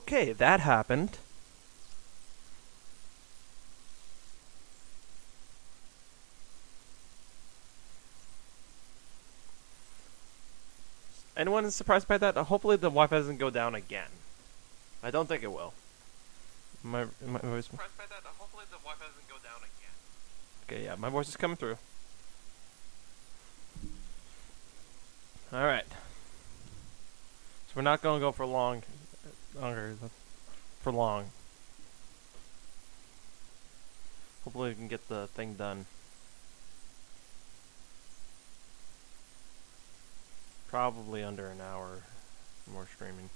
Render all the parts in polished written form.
Okay, that happened. Anyone surprised by that? Hopefully the Wi-Fi doesn't go down again. I don't think it will. My voice. Surprised by that? Hopefully the Wi-Fi doesn't go down again. Okay, yeah, my voice is coming through. All right. So we're not gonna go for longer. For long. Hopefully we can get the thing done. Probably under an hour more streaming.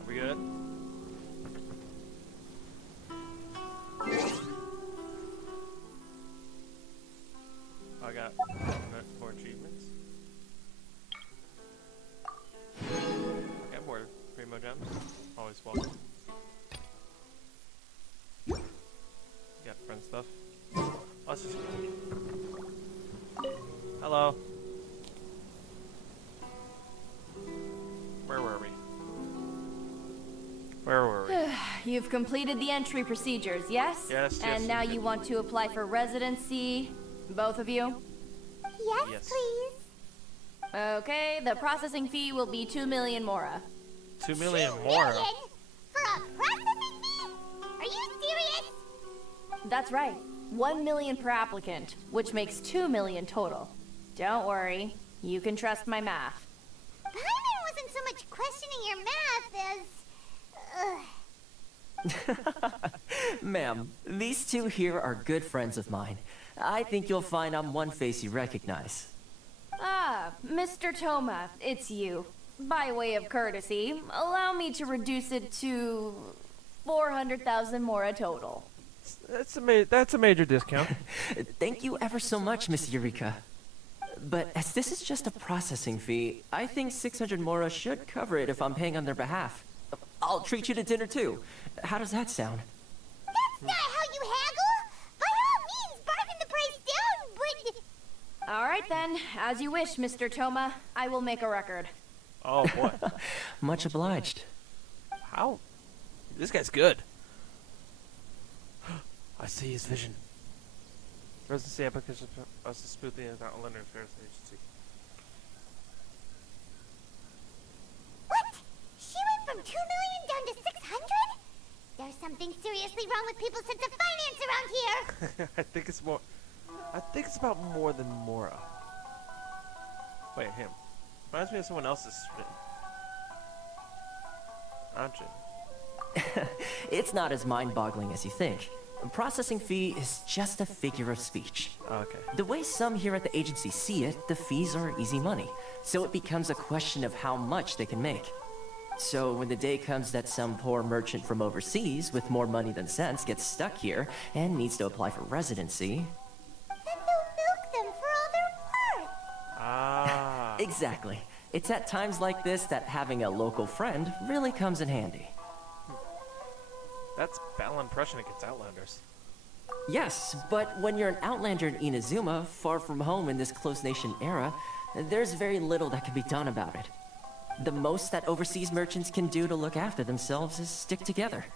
Are we good? I got 4 achievements. Okay, more primo gems. Always welcome. Got friend stuff. Let's just go. Hello. Where were we? Where were we? You've completed the entry procedures, yes? Yes, And yes, now yes. you want to apply for residency, both of you? Yes, please. Okay, the processing fee will be 2 million mora. 2 million 2 more. million? For a processing fee? Are you serious? That's right. 1 million per applicant, which makes 2 million total. Don't worry, you can trust my math. Paimon wasn't so much questioning your math as... Ma'am, these two here are good friends of mine. I think you'll find I'm one face you recognize. Ah, Mr. Toma, it's you. By way of courtesy, allow me to reduce it to 400,000 mora total. That's a major discount. Thank you ever so much, Miss Eureka. But as this is just a processing fee, I think 600 mora should cover it if I'm paying on their behalf. I'll treat you to dinner too. How does that sound? That's not how you haggle! By all means, bargain the price down, but... Alright then, as you wish, Mr. Toma. I will make a record. Oh boy. Much obliged. How? This guy's good. I see his vision. Residency application us to spook the Outlander Affairs Agency. What? She went from 2 million down to 600? There's something seriously wrong with people's sense of finance around here! I think it's more. I think it's about more than Mora. Wait, him. Reminds me of someone else's spin. Ajin. It's not as mind-boggling as you think. A processing fee is just a figure of speech. Oh, okay. The way some here at the agency see it, the fees are easy money, so it becomes a question of how much they can make. So when the day comes that some poor merchant from overseas with more money than sense gets stuck here and needs to apply for residency... Then they'll milk them for all they're worth! Ah. Exactly. It's at times like this that having a local friend really comes in handy. That's battle impression against Outlanders. Yes, but when you're an Outlander in Inazuma, far from home in this close nation era, there's very little that can be done about it. The most that overseas merchants can do to look after themselves is stick together.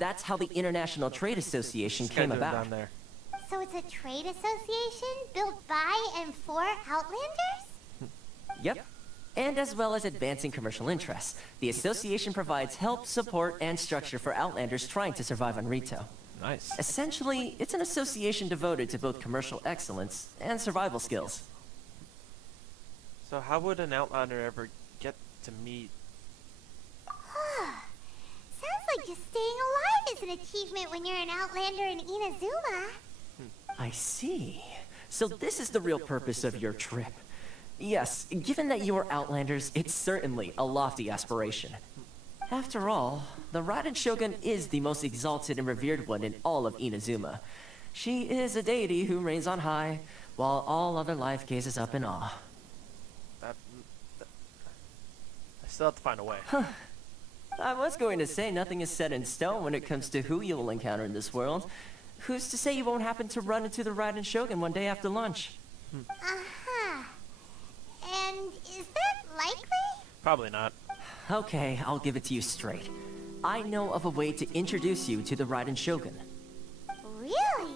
That's how the International Trade Association came about. Down there. So it's a trade association built by and for Outlanders? Yep. And as well as advancing commercial interests, the association provides help, support, and structure for Outlanders trying to survive on Rito. Nice. Essentially, it's an association devoted to both commercial excellence and survival skills. So how would an Outlander ever get to meet? Sounds like just staying alive is an achievement when you're an Outlander in Inazuma. I see. So this is the real purpose of your trip. Yes, given that you are Outlanders, it's certainly a lofty aspiration. After all, the Raiden Shogun is the most exalted and revered one in all of Inazuma. She is a deity who reigns on high, while all other life gazes up in awe. That I still have to find a way. I was going to say nothing is set in stone when it comes to who you will encounter in this world. Who's to say you won't happen to run into the Raiden Shogun one day after lunch? Uh-huh. And is that likely? Probably not. Okay, I'll give it to you straight. I know of a way to introduce you to the Raiden Shogun. Really?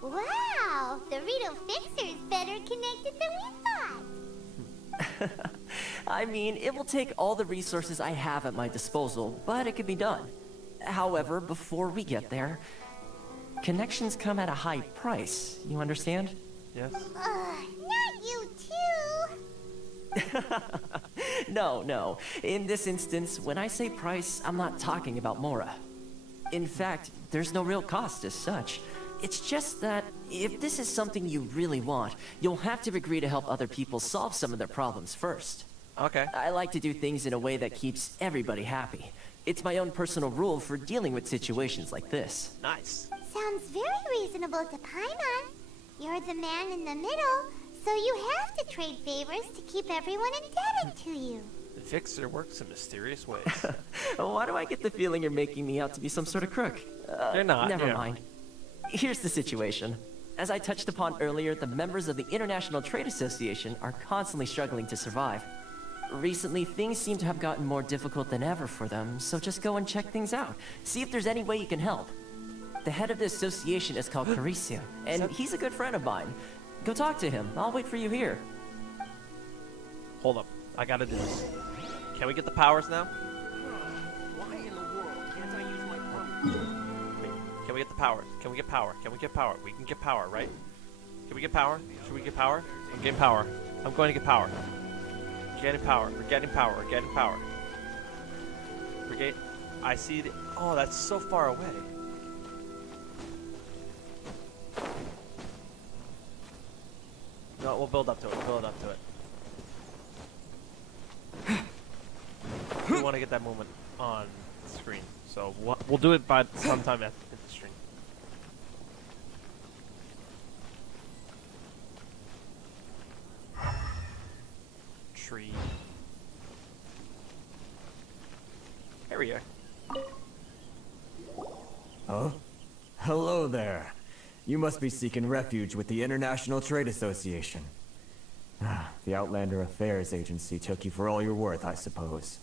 Wow, the Rito Fixer is better connected than we thought. I mean, it will take all the resources I have at my disposal, but it can be done. However, before we get there, connections come at a high price, you understand? Yes. Not you too. No. In this instance, when I say price, I'm not talking about Mora. In fact, there's no real cost as such. It's just that if this is something you really want, you'll have to agree to help other people solve some of their problems first. Okay. I like to do things in a way that keeps everybody happy. It's my own personal rule for dealing with situations like this. Nice. Sounds very reasonable to Paimon. You're the man in the middle, so you have to trade favors to keep everyone indebted to you. The Fixer works in mysterious ways. Why do I get the feeling you're making me out to be some sort of crook? You're not. Never mind. Here's the situation. As I touched upon earlier, the members of the International Trade Association are constantly struggling to survive. Recently, things seem to have gotten more difficult than ever for them, so just go and check things out. See if there's any way you can help. The head of the association is called Caricia, and he's a good friend of mine. Go talk to him. I'll wait for you here. Hold up. I gotta do this. Can we get the powers now? Why in the world can't I use my permit? Can we get the powers? Can we get power? Can we get power? We can get power, right? Can we get power? Should we get power? I'm getting power. I'm going to get power. Getting power. We're getting power. We're getting power. We're getting... I see the... Oh, that's so far away. No, we'll build up to it. Build up to it. We want to get that movement on the screen, so we'll do it by sometime at the stream. Tree. Here we are. Huh? Hello there. You must be seeking refuge with the International Trade Association. The Outlander Affairs Agency took you for all you're worth, I suppose.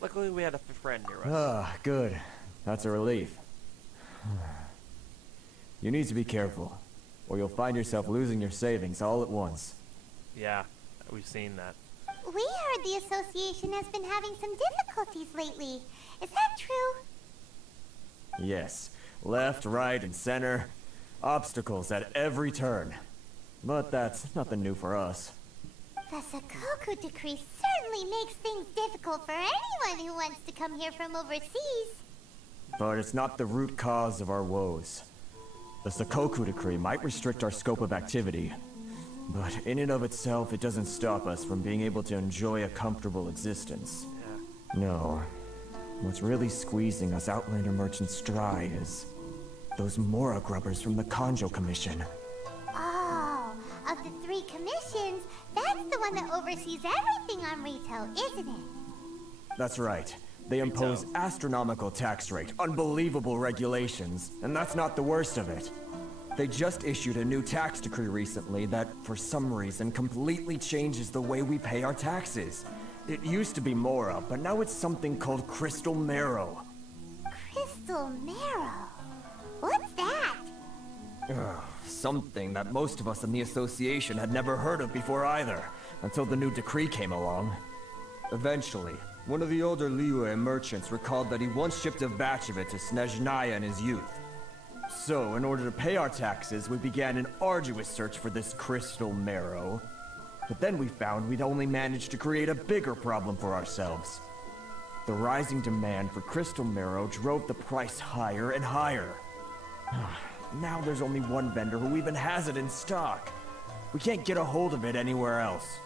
Luckily, we had a friend near us. Good. That's a relief. You need to be careful, or you'll find yourself losing your savings all at once. Yeah, we've seen that. We heard the association has been having some difficulties lately. Is that true? Yes. Left, right, and center. Obstacles at every turn. But that's nothing new for us. The Sakoku decree certainly makes things difficult for anyone who wants to come here from overseas. But it's not the root cause of our woes. The Sakoku decree might restrict our scope of activity, but in and of itself, it doesn't stop us from being able to enjoy a comfortable existence. Yeah. No. What's really squeezing us Outlander merchants dry is those Mora grubbers from the Kanjo Commission. Oh, of the 3 commissions, that's the one that oversees everything on Rito, isn't it? That's right. They impose astronomical tax rate, unbelievable regulations, and that's not the worst of it. They just issued a new tax decree recently that, for some reason, completely changes the way we pay our taxes. It used to be Mora, but now it's something called Crystal Marrow. Crystal Marrow? What's that? Something that most of us in the association had never heard of before either, until the new decree came along. Eventually, one of the older Liyue merchants recalled that he once shipped a batch of it to Snezhnaya in his youth. So, in order to pay our taxes, we began an arduous search for this Crystal Marrow. But then we found we'd only managed to create a bigger problem for ourselves. The rising demand for Crystal Marrow drove the price higher and higher. Now there's only one vendor who even has it in stock. We can't get a hold of it anywhere else.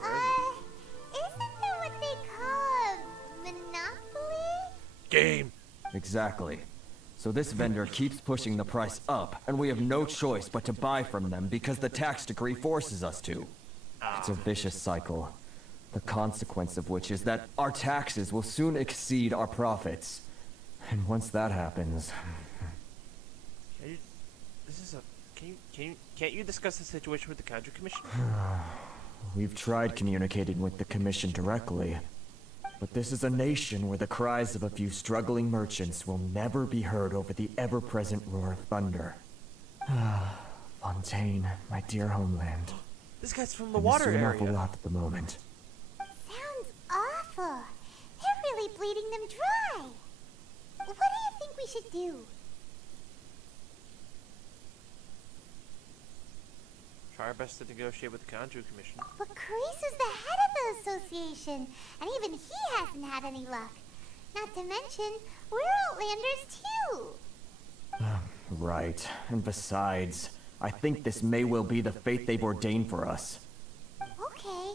Isn't that what they call a monopoly? Game. Exactly. So this vendor keeps pushing the price up, and we have no choice but to buy from them because the tax decree forces us to. It's a vicious cycle. The consequence of which is that our taxes will soon exceed our profits. And once that happens... Can't you discuss the situation with the Kanjo Commission? We've tried communicating with the Commission directly. But this is a nation where the cries of a few struggling merchants will never be heard over the ever-present roar of thunder. Fontaine, my dear homeland. This guy's from the I miss water you an area. awful lot at the moment. Sounds awful. They're really bleeding them dry. What do you think we should do? Try our best to negotiate with the Kanju Commission. But Carisu's the head of the association, and even he hasn't had any luck. Not to mention, we're Outlanders too. Right. And besides, I think this may well be the fate they've ordained for us. Okay.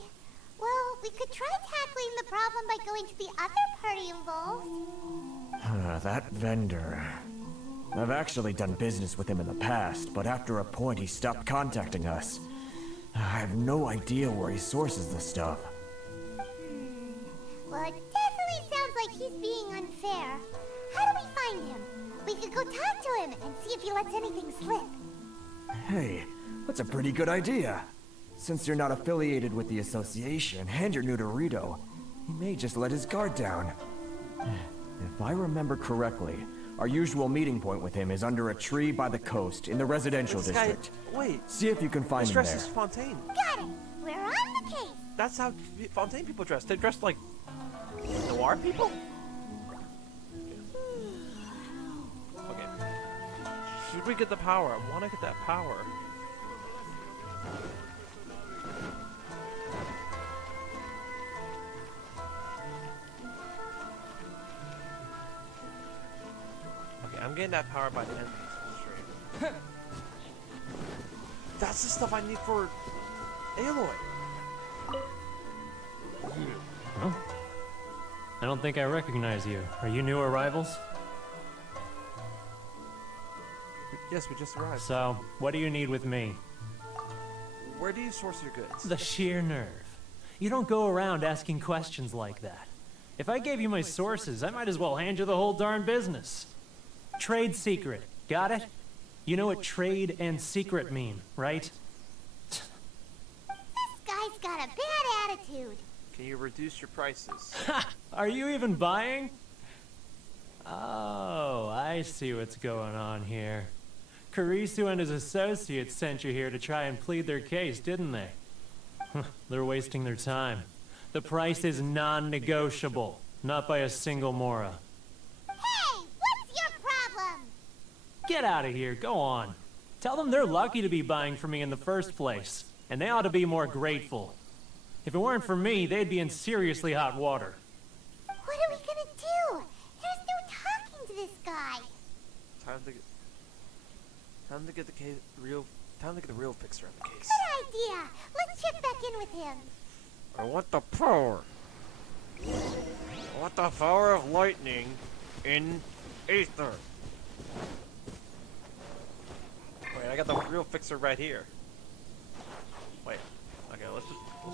Well, we could try tackling the problem by going to the other party involved. That vendor. I've actually done business with him in the past, but after a point he stopped contacting us. I have no idea where he sources the stuff. Well, it definitely sounds like he's being unfair. How do we find him? We could go talk to him and see if he lets anything slip. Hey, that's a pretty good idea. Since you're not affiliated with the association and you're new to Rito, he may just let his guard down. If I remember correctly, our usual meeting point with him is under a tree by the coast in the residential This guy, district. wait, See if you can find this him dress there. is Fontaine. Got it. We're on the case. That's how Fontaine people dress. They dress like noir people? Okay. Should we get the power? I want to get that power. Okay, I'm getting that power by the end of this stream. That's the stuff I need for Aloy. I don't think I recognize you. Are you new arrivals? Yes, we just arrived. So, what do you need with me? Where do you source your goods? The sheer nerve. You don't go around asking questions like that. If I gave you my sources, I might as well hand you the whole darn business. Trade secret. Got it? You know what trade and secret mean, right? This guy's got a bad attitude. Can you reduce your prices? Are you even buying? Oh, I see what's going on here. Karisu and his associates sent you here to try and plead their case, didn't they? They're wasting their time. The price is non-negotiable, not by a single Mora. Hey, what's your problem? Get out of here, go on. Tell them they're lucky to be buying from me in the first place, and they ought to be more grateful. If it weren't for me, they'd be in seriously hot water. What are we gonna do? There's no talking to this guy. Time to get the case real. Time to get the real fixer on the case. Good idea. Let's check back in with him. I want the power. I want the power of lightning in ether. Wait, I got the real fixer right here. Wait. Okay, let's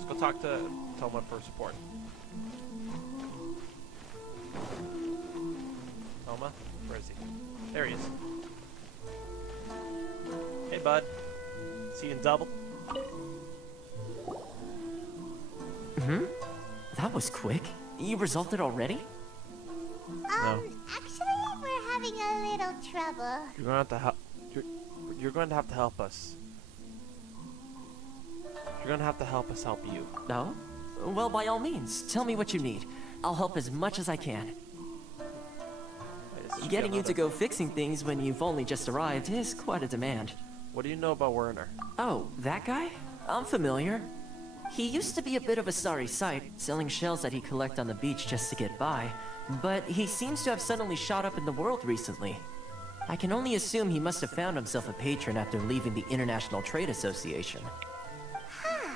go talk to Toma for support. Toma, where is he? There he is. Hey, bud. See you in double. That was quick. You resolved it already? Actually, we're having a little trouble. You're gonna have to help. You're going to have to help us. You're gonna have to help us help you. No? Well, by all means, tell me what you need. I'll help as much as I can. Wait, this should be Getting you to another- go fixing things when you've only just arrived is quite a demand. What do you know about Werner? Oh, that guy? I'm familiar. He used to be a bit of a sorry sight, selling shells that he'd collect on the beach just to get by. But he seems to have suddenly shot up in the world recently. I can only assume he must have found himself a patron after leaving the International Trade Association. Huh.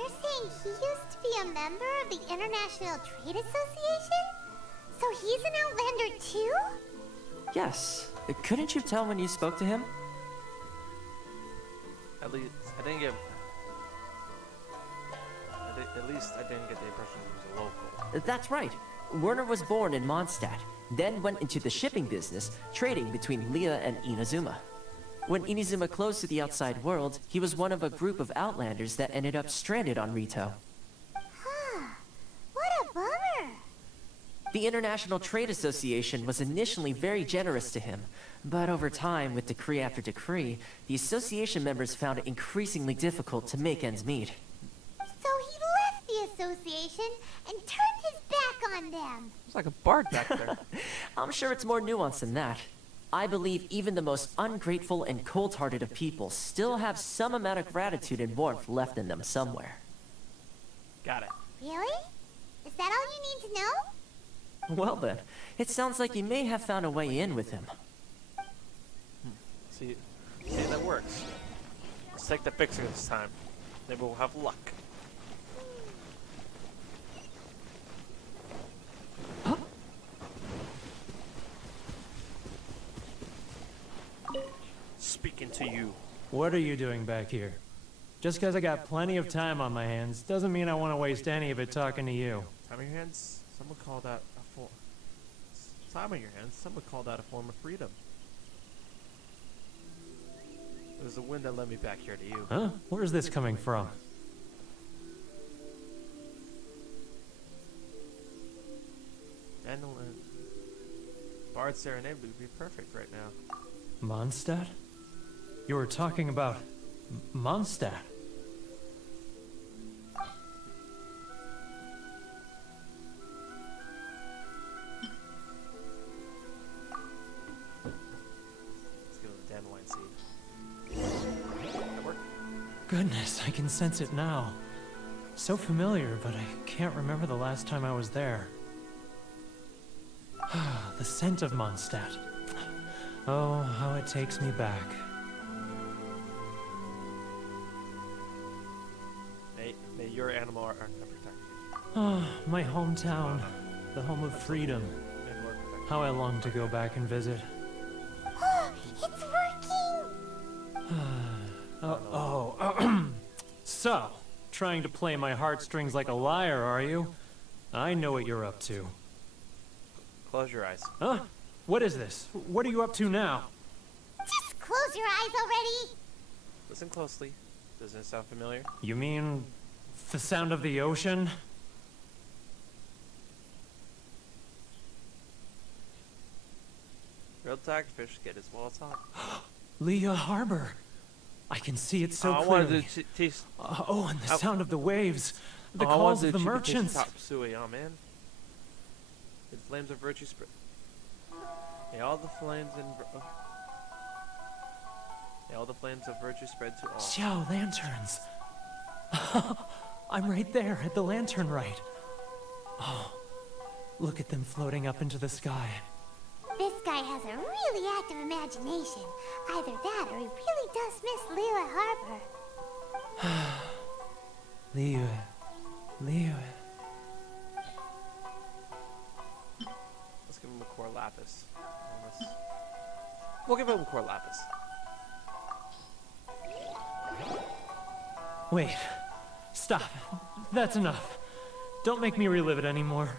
You're saying he used to be a member of the International Trade Association? So he's an Outlander too? Yes. Couldn't you tell when you spoke to him? At least I didn't get. At least I didn't get the impression he was a local. That's right. Werner was born in Mondstadt, then went into the shipping business, trading between Leah and Inazuma. When Inazuma closed to the outside world, he was one of a group of outlanders that ended up stranded on Rito. Huh. What a bummer. The International Trade Association was initially very generous to him, but over time, with decree after decree, the association members found it increasingly difficult to make ends meet. So he left the association and turned his back on them. It's like a bard back there. I'm sure it's more nuanced than that. I believe even the most ungrateful and cold-hearted of people still have some amount of gratitude and warmth left in them somewhere. Got it. Really? Is that all you need to know? Well then, it sounds like you may have found a way in with him. See, that works. Let's take the fixer this time. Maybe we'll have luck. Speaking to you. What are you doing back here? Just because I got plenty of time on my hands doesn't mean I want to waste any of it talking to you. Time on your hands. Someone called that a form. Time on your hands. Someone called that a form of freedom. It was the wind that led me back here to you. Huh? Where's this coming from? Dandelion. Bard Serenade would be perfect right now. Mondstadt? You were talking about Mondstadt. Let's give it a dandelion seed. That work? Goodness, I can sense it now. So familiar, but I can't remember the last time I was there. The scent of Mondstadt. Oh, how it takes me back. May your animal are protected. Oh, my hometown. The home of freedom. May Lord protect. How I long to go back and visit. It's working! So, trying to play my heartstrings like a liar, are you? I know what you're up to. Close your eyes. Huh? What is this? What are you up to now? Just close your eyes already! Listen closely. Doesn't it sound familiar? You mean the sound of the ocean? Grilled tigerfish get as well as hot. Leah Harbor. I can see it so I clearly. wanted to taste. Oh, and the sound of the waves. The I calls wanted of the to merchants. Top suey, oh man. The flames of virtue spread. Yeah, all the flames in. Yeah, all the flames of virtue spread to all. Xiao lanterns. I'm right there at the lantern right. Oh, look at them floating up into the sky. This guy has a really active imagination. Either that or he really does miss Liyue Harbor. Liyue. Let's give him a core lapis. We'll give him a core lapis. Wait. Stop. That's enough. Don't make me relive it anymore.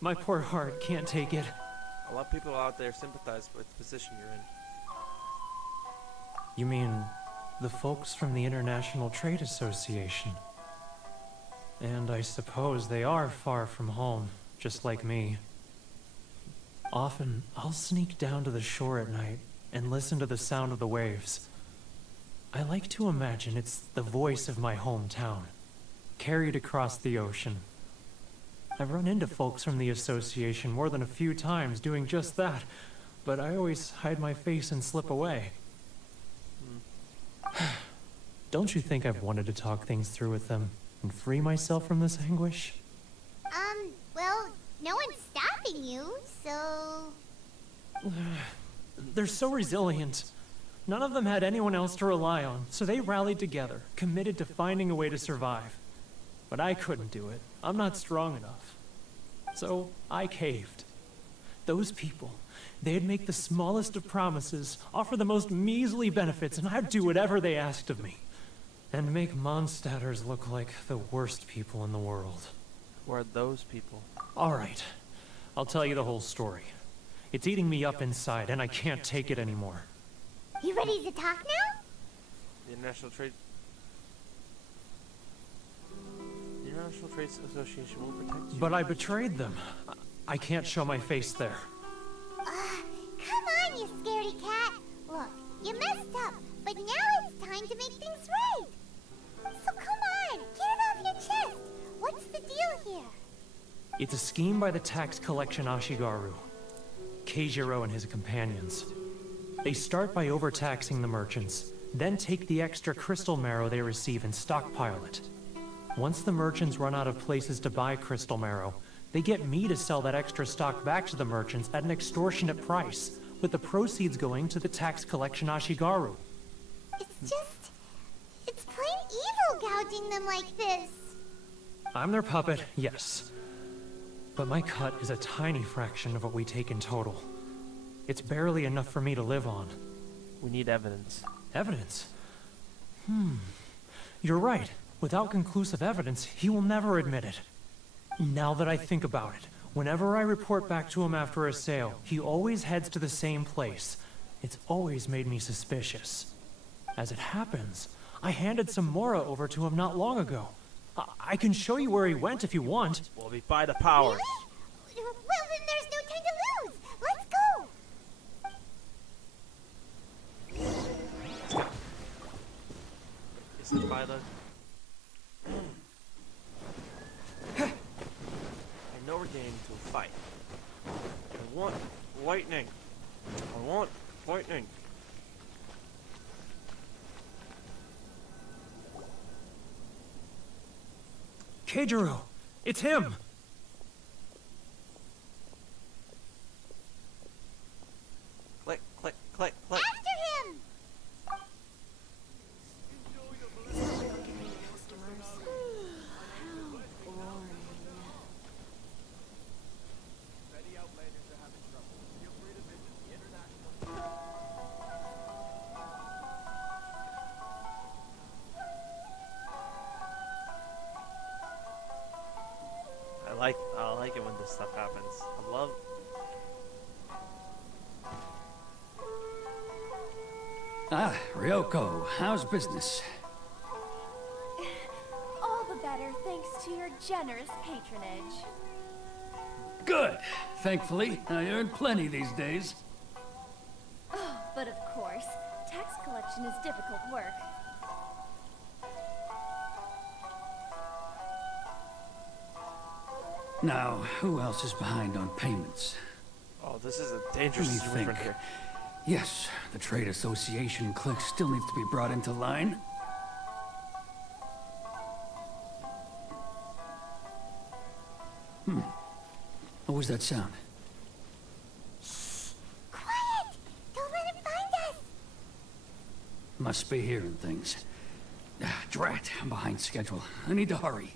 My poor heart can't take it. A lot of people out there sympathize with the position you're in. You mean the folks from the International Trade Association? And I suppose they are far from home, just like me. Often, I'll sneak down to the shore at night and listen to the sound of the waves. I like to imagine it's the voice of my hometown, carried across the ocean. I've run into folks from the association more than a few times doing just that, but I always hide my face and slip away. Don't you think I've wanted to talk things through with them and free myself from this anguish? Well, no one's stopping you, so... They're so resilient. None of them had anyone else to rely on, so they rallied together, committed to finding a way to survive. But I couldn't do it. I'm not strong enough. So I caved. Those people, they'd make the smallest of promises, offer the most measly benefits, and I'd do whatever they asked of me. And make Mondstadters look like the worst people in the world. Who are those people? All right, I'll tell you the whole story. It's eating me up inside, and I can't take it anymore. You ready to talk now? The International Trade Association will protect you. But I betrayed them. I can't show my face there. Come on, you scaredy cat. Look, you messed up, but now it's time to make things right. So come on, get it off your chest. What's the deal here? It's a scheme by the tax collection Ashigaru, Keijiro and his companions. They start by overtaxing the merchants, then take the extra crystal marrow they receive and stockpile it. Once the merchants run out of places to buy crystal marrow, they get me to sell that extra stock back to the merchants at an extortionate price, with the proceeds going to the tax collection Ashigaru. It's plain evil gouging them like this. I'm their puppet, yes. But my cut is a tiny fraction of what we take in total. It's barely enough for me to live on. We need evidence. Evidence? You're right. Without conclusive evidence, he will never admit it. Now that I think about it, whenever I report back to him after a sale, he always heads to the same place. It's always made me suspicious. As it happens, I handed some Mora over to him not long ago. I can show you where he went if you want. We'll be by the power. Really? Well, then there's no time to lose. Let's go. Is it by the... I know we're getting into a fight. I want lightning. I want lightning. Keijiro! It's him! Click, click, click, click. After him. I like it when this stuff happens. I love... Ah, Ryoko, how's business? All the better thanks to your generous patronage. Good. Thankfully, I earn plenty these days. But of course, tax collection is difficult work. Now, who else is behind on payments? Oh, this is a dangerous Let me situation think. here. Yes, the trade association clique still needs to be brought into line. What was that sound? Quiet. Don't let him find us. Must be hearing things. Drat, I'm behind schedule. I need to hurry.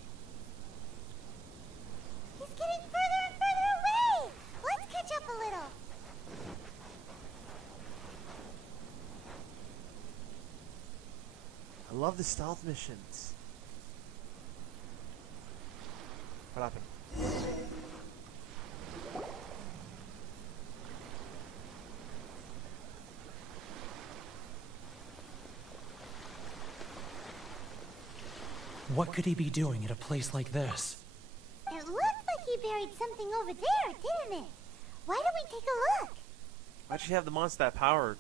He's getting further and further away. Let's catch up a little. I love the stealth missions. What happened? What could he be doing at a place like this? It looked like he buried something over there, didn't it? Why don't we take a look? Why'd she have the monster that power?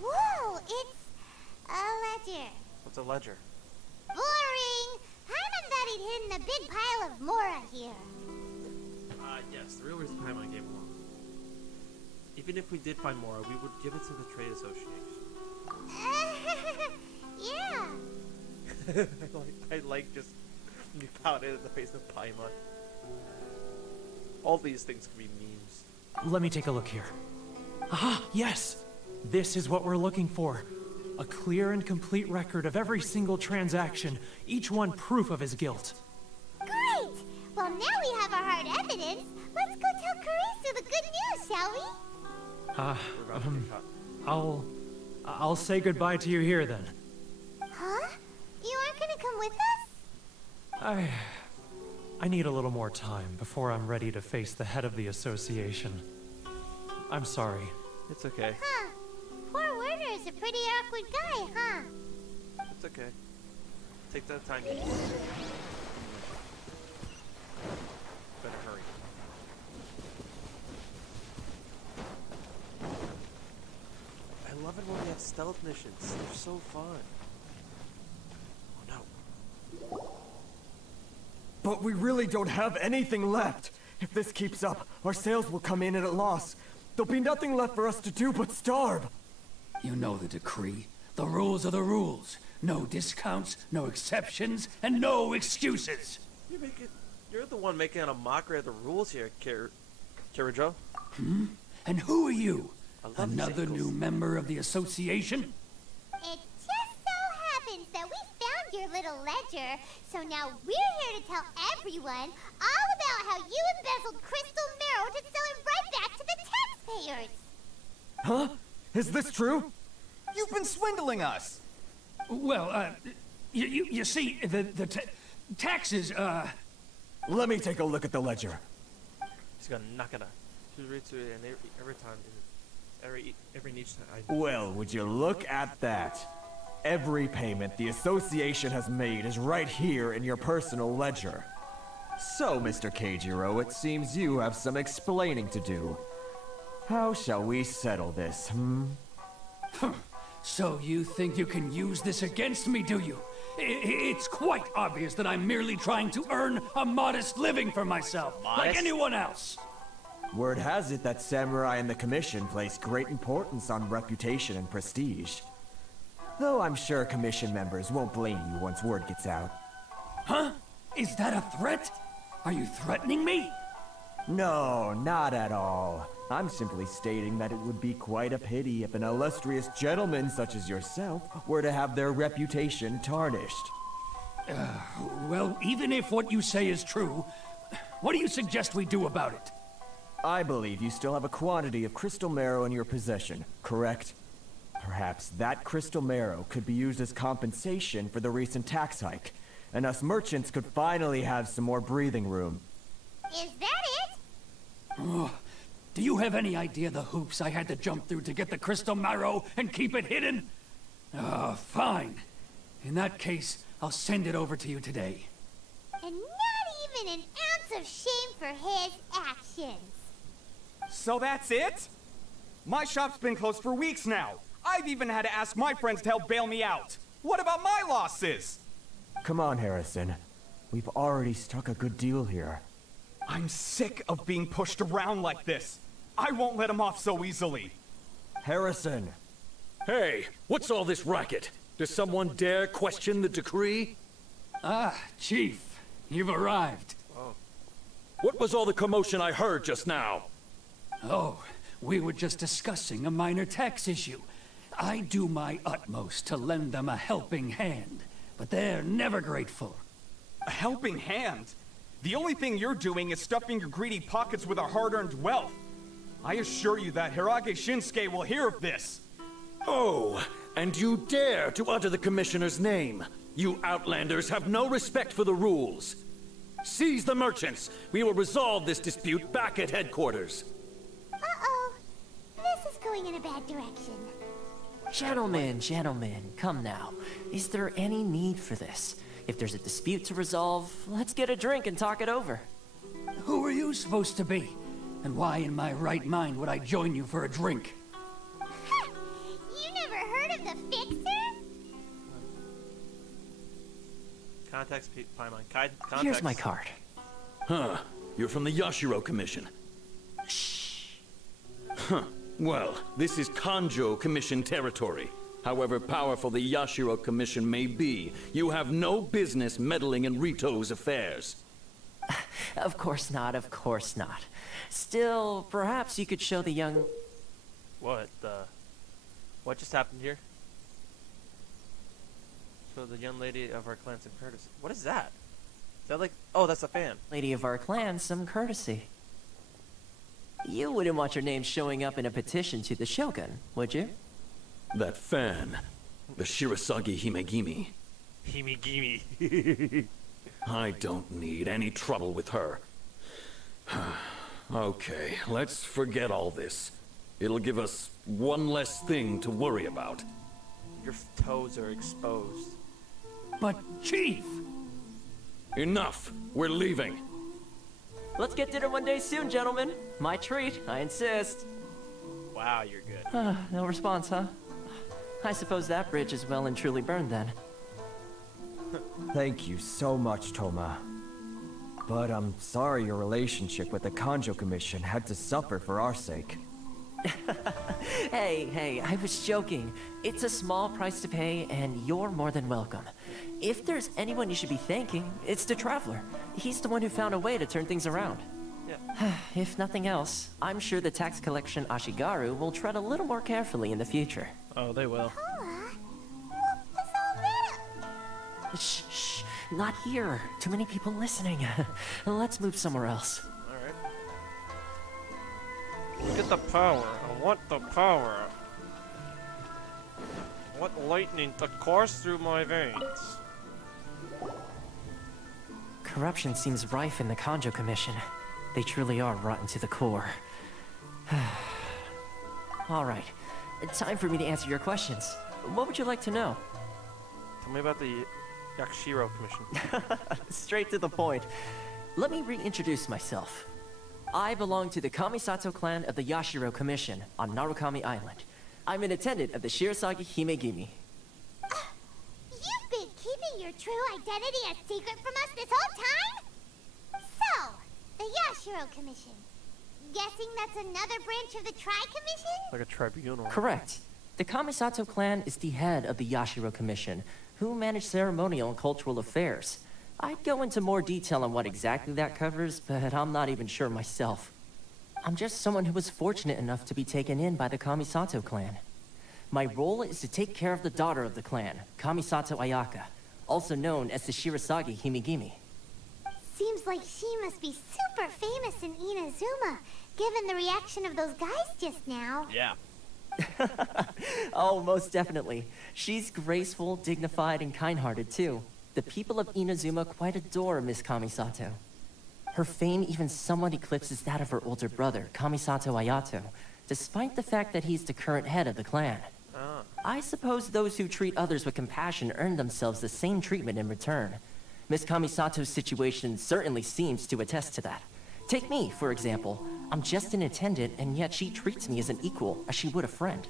Whoa, it's a ledger. What's a ledger? Boring! Paimon thought he'd hidden a big pile of Mora here. Yes, the real reason Paimon came along. Even if we did find more, we would give it to the trade association. Yeah. I like just me pouted in the face of Paimon. All these things could be memes. Let me take a look here. Ah, yes! This is what we're looking for. A clear and complete record of every single transaction, each one proof of his guilt. Great! Well, now we have our hard evidence. Let's go tell Karisu the good news, shall we? We're about to get caught. I'll say goodbye to you here then. Huh? You aren't gonna come with us? I need a little more time before I'm ready to face the head of the association. I'm sorry. It's okay. Huh. Poor Werner's a pretty awkward guy, huh? It's okay. Take the time you need. Better hurry. I love it when we have stealth missions. They're so fun. Oh no. But we really don't have anything left. If this keeps up, our sales will come in at a loss. There'll be nothing left for us to do but starve. You know the decree. The rules are the rules. No discounts, no exceptions, and no excuses. You're the one making a mockery of the rules here, Kirijo. And who are you? I love Another jingles. new member of the association? It just so happens that we found your little ledger, so now we're here to tell everyone all about how you embezzled crystal marrow to sell it right back to the taxpayers. Huh? Is this true? You've been swindling us! Well, you see, the taxes, Let me take a look at the ledger. He's gonna knock it out. Just read through it, and every time, every each time. Well, would you look at that? Every payment the association has made is right here in your personal ledger. So, Mr. Keijiro, it seems you have some explaining to do. How shall we settle this, So you think you can use this against me, do you? It's quite obvious that I'm merely trying to earn a modest living for myself, like Modest? anyone else. Word has it that samurai and the commission place great importance on reputation and prestige. Though I'm sure commission members won't blame you once word gets out. Huh? Is that a threat? Are you threatening me? No, not at all. I'm simply stating that it would be quite a pity if an illustrious gentleman such as yourself were to have their reputation tarnished. Well, even if what you say is true, what do you suggest we do about it? I believe you still have a quantity of crystal marrow in your possession, correct? Perhaps that crystal marrow could be used as compensation for the recent tax hike, and us merchants could finally have some more breathing room. Is that it? Do you have any idea the hoops I had to jump through to get the crystal marrow and keep it hidden? Fine. In that case, I'll send it over to you today. And not even an ounce of shame for his actions. So that's it? My shop's been closed for weeks now. I've even had to ask my friends to help bail me out. What about my losses? Come on, Harrison. We've already struck a good deal here. I'm sick of being pushed around like this. I won't let him off so easily. Harrison! Hey, what's all this racket? Does someone dare question the decree? Chief, you've arrived. What was all the commotion I heard just now? Oh, we were just discussing a minor tax issue. I do my utmost to lend them a helping hand, but they're never grateful. A helping hand? The only thing you're doing is stuffing your greedy pockets with our hard-earned wealth. I assure you that Hirage Shinsuke will hear of this. Oh, and you dare to utter the Commissioner's name. You Outlanders have no respect for the rules. Seize the merchants. We will resolve this dispute back at headquarters. Uh-oh. This is going in a bad direction. Gentlemen, come now. Is there any need for this? If there's a dispute to resolve, let's get a drink and talk it over. Who are you supposed to be? And why in my right mind would I join you for a drink? Ha! You never heard of the Fixer? Contacts, Paimon. Contacts. Here's my card. Huh. You're from the Yashiro Commission. Shh. Huh. Well, this is Kanjo Commission territory. However powerful the Yashiro Commission may be, you have no business meddling in Rito's affairs. Of course not. Still, perhaps you could show the young... What just happened here? So the young lady of our clan some courtesy. What is that? Is that like... Oh, that's a fan. lady of our clan some courtesy. You wouldn't want your name showing up in a petition to the Shogun, would you? That fan, the Shirasagi Himegimi. Himigimi. I don't need any trouble with her. Okay, let's forget all this. It'll give us one less thing to worry about. Your toes are exposed. But, Chief! Enough! We're leaving! Let's get dinner one day soon, gentlemen. My treat, I insist. Wow, you're good. No response, huh? I suppose that bridge is well and truly burned then. Thank you so much, Toma. But I'm sorry your relationship with the Kanjo Commission had to suffer for our sake. Hey, I was joking. It's a small price to pay, and you're more than welcome. If there's anyone you should be thanking, it's the Traveler. He's the one who found a way to turn things around. Yeah. If nothing else, I'm sure the tax collection Ashigaru will tread a little more carefully in the future. Oh, they will. What was all that? Shh, not here. Too many people listening. Let's move somewhere else. Alright. Look at the power. I want the power. I want lightning to course through my veins. Corruption seems rife in the Kanjo Commission. They truly are rotten to the core. Alright, time for me to answer your questions. What would you like to know? Tell me about the Yakshiro Commission. Straight to the point. Let me reintroduce myself. I belong to the Kamisato clan of the Yashiro Commission on Narukami Island. I'm an attendant of the Shirasagi Himegimi. You've been keeping your true identity a secret from us this whole time? So, the Yashiro Commission. Guessing that's another branch of the Tri-Commission? Like a tribunal. Correct. The Kamisato clan is the head of the Yashiro Commission, who manage ceremonial and cultural affairs. I'd go into more detail on what exactly that covers, but I'm not even sure myself. I'm just someone who was fortunate enough to be taken in by the Kamisato clan. My role is to take care of the daughter of the clan, Kamisato Ayaka, also known as the Shirasagi Himegimi. Seems like she must be super famous in Inazuma, given the reaction of those guys just now. Yeah. Oh, most definitely. She's graceful, dignified, and kind-hearted, too. The people of Inazuma quite adore Miss Kamisato. Her fame even somewhat eclipses that of her older brother, Kamisato Ayato, despite the fact that he's the current head of the clan. Ah. I suppose those who treat others with compassion earn themselves the same treatment in return. Miss Kamisato's situation certainly seems to attest to that. Take me, for example. I'm just an attendant, and yet she treats me as an equal, as she would a friend.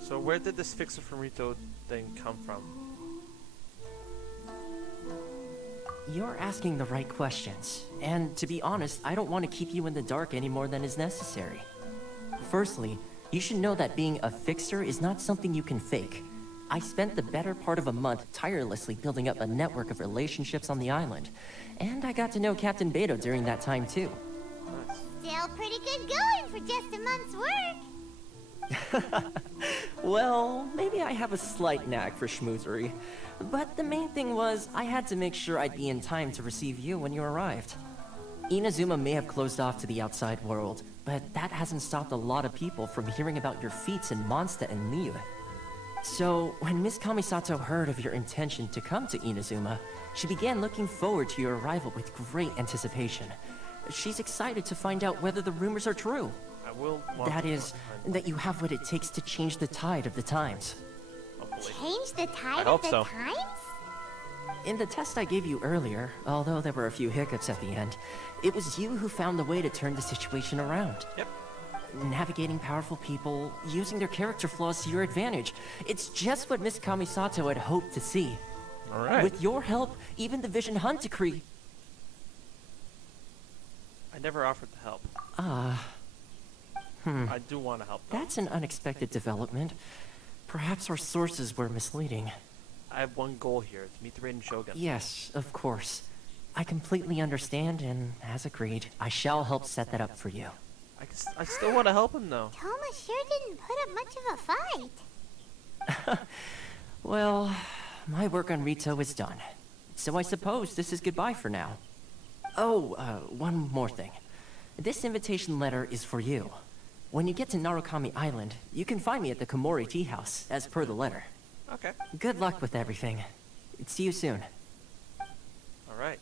So where did this Fixer from Rito thing come from? You're asking the right questions. And to be honest, I don't want to keep you in the dark any more than is necessary. Firstly, you should know that being a fixer is not something you can fake. I spent the better part of a month tirelessly building up a network of relationships on the island. And I got to know Captain Beto during that time too. Still pretty good going for just a month's work. Well, maybe I have a slight knack for schmoozery. But the main thing was, I had to make sure I'd be in time to receive you when you arrived. Inazuma may have closed off to the outside world, but that hasn't stopped a lot of people from hearing about your feats in Mondstadt and Liyue. So, when Miss Kamisato heard of your intention to come to Inazuma, she began looking forward to your arrival with great anticipation. She's excited to find out whether the rumors are true. I will. Want That to is, find- that you have what it takes to change the tide of the times. hopefully. Change the tide hope of the so. times? In the test I gave you earlier, although there were a few hiccups at the end, it was you who found the way to turn the situation around. Yep. Navigating powerful people, using their character flaws to your advantage. It's just what Miss Kamisato had hoped to see. All right. With your help, even the Vision Hunt decree. I never offered to help. I do want to help. Though. That's an unexpected development. Perhaps our sources were misleading. I have one goal here: to meet the Raiden Shogun. Yes, of course. I completely understand, and as agreed, I shall help set that up for you. I still want to help him though. Toma sure didn't put up much of a fight. Well, my work on Rito is done. So I suppose this is goodbye for now. Oh, one more thing. This invitation letter is for you. When you get to Narukami Island, you can find me at the Komori Tea House, as per the letter. Okay. Good luck with everything. See you soon. All right.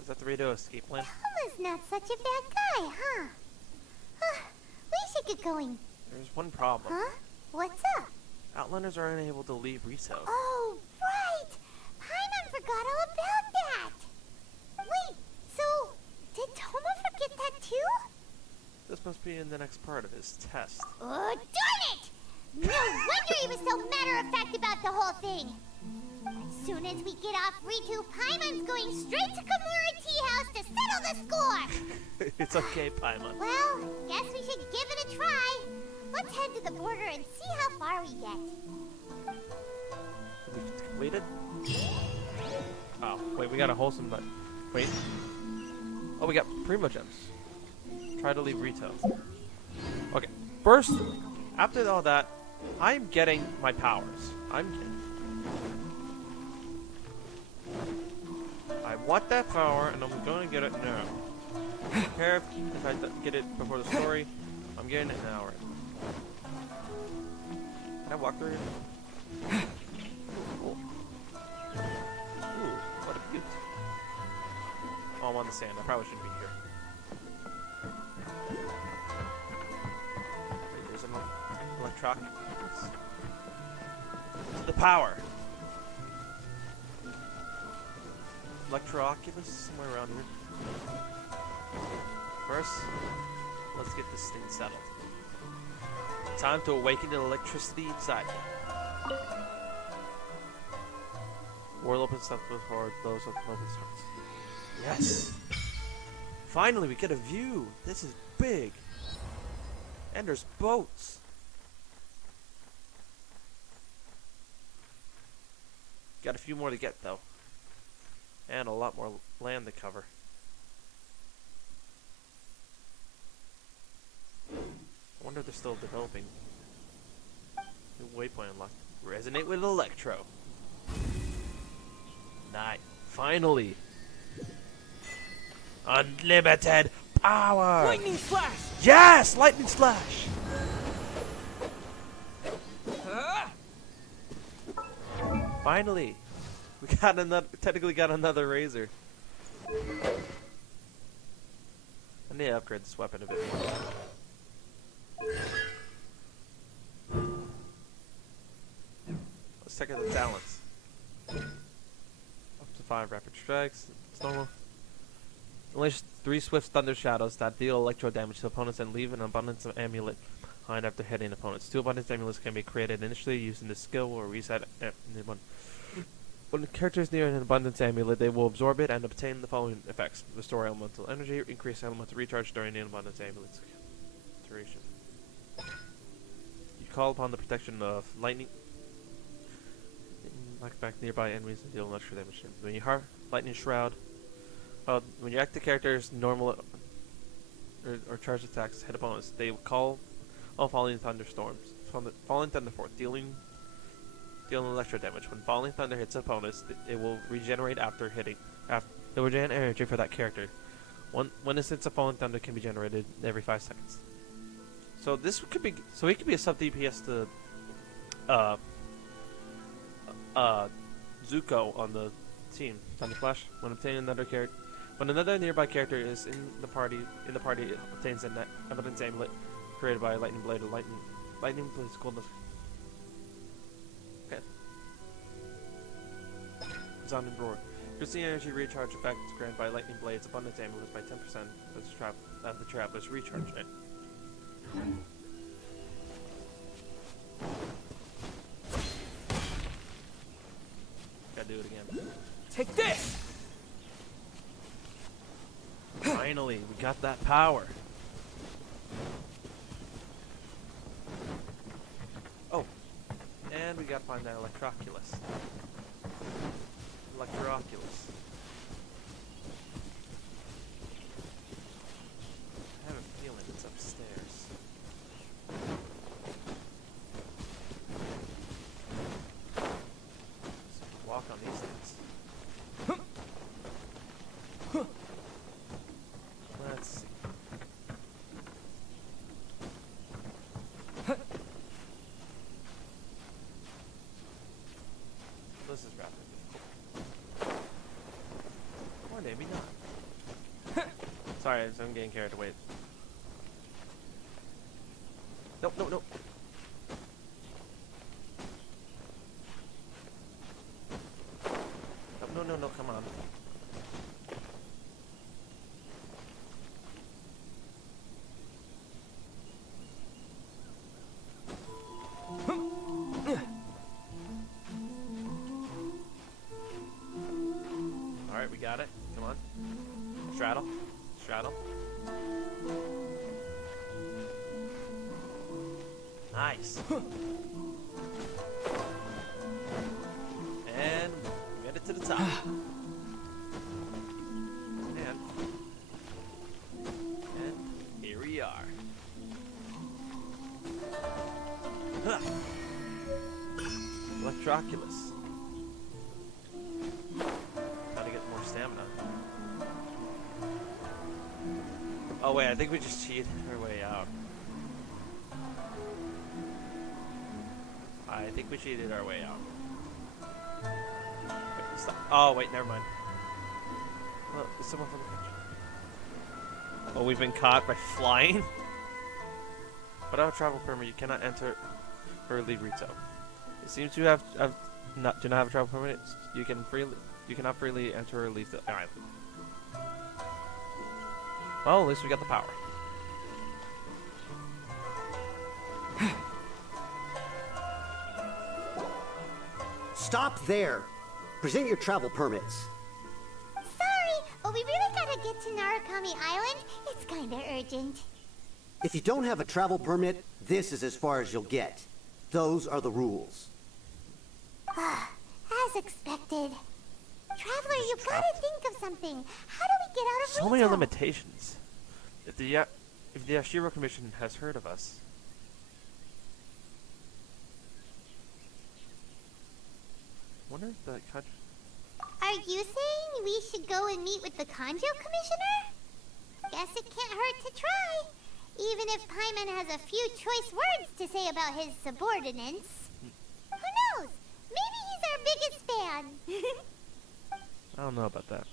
Is that the Rito escape plan? Toma's not such a bad guy, huh? We should get going. There's one problem. Huh? What's up? Outlanders are unable to leave Riso. Oh, right! Paimon forgot all about that! Wait, so did Toma forget that too? This must be in the next part of his test. Oh, darn it! No wonder he was so matter-of-fact about the whole thing! As soon as we get off Ritu, Paimon's going straight to Komori Tea House to settle the score! It's okay, Paimon. Well, guess we should give it a try. Let's head to the border and see how far we get. We've completed? Oh, wait, we got a wholesome nut. Wait. Oh, we got Primo Gems. Try to leave Rito. Okay, first, after all that, I'm getting my powers. I want that power, and I'm going to get it now. I don't care if I get it before the story. I'm getting it now. Right? Can I walk through here? Cool. Ooh, what a beaut. Oh, I'm on the sand. I probably shouldn't be here. Wait, there's an electroc. The power. Electro-Oculus somewhere around here. First, let's get this thing settled. Time to awaken the electricity inside me. World opens up before those with open starts. Yes! Finally, we get a view! This is big! And there's boats! Got a few more to get, though. And a lot more land to cover. I wonder if they're still developing. New waypoint unlocked. Resonate with Electro. Nice. Finally. Unlimited power. Lightning Flash! Yes! Lightning Slash! Finally. We got another, technically got another razor. I need to upgrade this weapon a bit more. Let's check out the talents. Up to 5 rapid strikes. It's normal. Unleash 3 swift thunder shadows that deal electro damage to opponents and leave an abundance of amulet behind after hitting opponents. 2 abundance amulets can be created initially using this skill or reset one. When the character is near an abundance amulet, they will absorb it and obtain the following effects. Restore elemental energy, increase elemental recharge during the abundance amulet's duration. You call upon the protection of lightning. Knock back nearby enemies and deal extra damage. When you lightning shroud, when you act the character's normal or charge attacks hit opponents, they will call all falling thunderstorms. Falling thunderforce, dealing electro damage. When falling thunder hits opponents, it will regenerate after hitting. It will regenerate energy for that character. One instance of falling thunder can be generated every 5 seconds. So this could be. So he could be a sub DPS to Zuko on the team. Thunder Flash. When obtaining another character, when another nearby character is in the party, it obtains an evidence amulet created by a lightning blade. Lightning blade is called. Okay. Sound and roar. Increase the energy recharge effect granted by lightning blades abundance amulets by 10% of the traveler's recharge rate. Gotta do it again. Take this! Finally, we got that power. Oh, and we gotta find that Electroculus. Electroculus. I have a feeling it's upstairs. Walk on these things. This is rapid. Or maybe not. Sorry, I'm getting carried away. Nope, nope, nope. No, no, no, come on. Alright, we got it. Come on. Straddle. Straddle. Nice. And we made it to the top. And here we are. Huh. Electroculus. Gotta get more stamina. Oh wait, I think we just cheated our way out. I think we cheated our way out. Wait, stop. Oh wait, never mind. Oh, is someone from the picture? Oh, we've been caught by flying. Without a travel permit, you cannot enter or leave Rito. It seems to do not have a travel permit. You cannot freely enter or leave the island. Well, at least we got the power. Stop there. Present your travel permits. Sorry, but we really gotta get to Narukami Island. It's kinda urgent. If you don't have a travel permit, this is as far as you'll get. Those are the rules. As expected. Traveler, you've gotta think of something. How do we get out of So many Rito? limitations. If the Yashiro Commission has heard of us, wonder if the country. Are you saying we should go and meet with the Kanjo Commissioner? Guess it can't hurt to try. Even if Paimon has a few choice words to say about his subordinates. Who knows? Maybe he's our biggest fan. I don't know about that.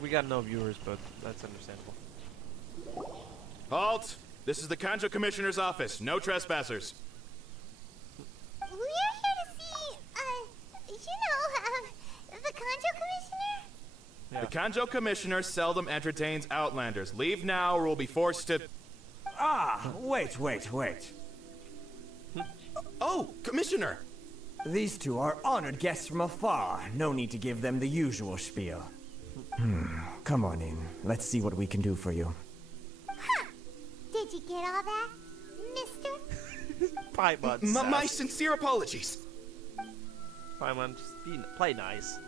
We got no viewers, but that's understandable. Halt! This is the Kanjo Commissioner's office. No trespassers. We're here to see, the Kanjo Commissioner? Yeah. The Kanjo Commissioner seldom entertains Outlanders. Leave now or we'll be forced to... Ah, wait. Oh, Commissioner! These two are honored guests from afar. No need to give them the usual spiel. Come on in. Let's see what we can do for you. Huh. Did you get all that, mister? Paimon, My sincere apologies. Paimon, just play nice.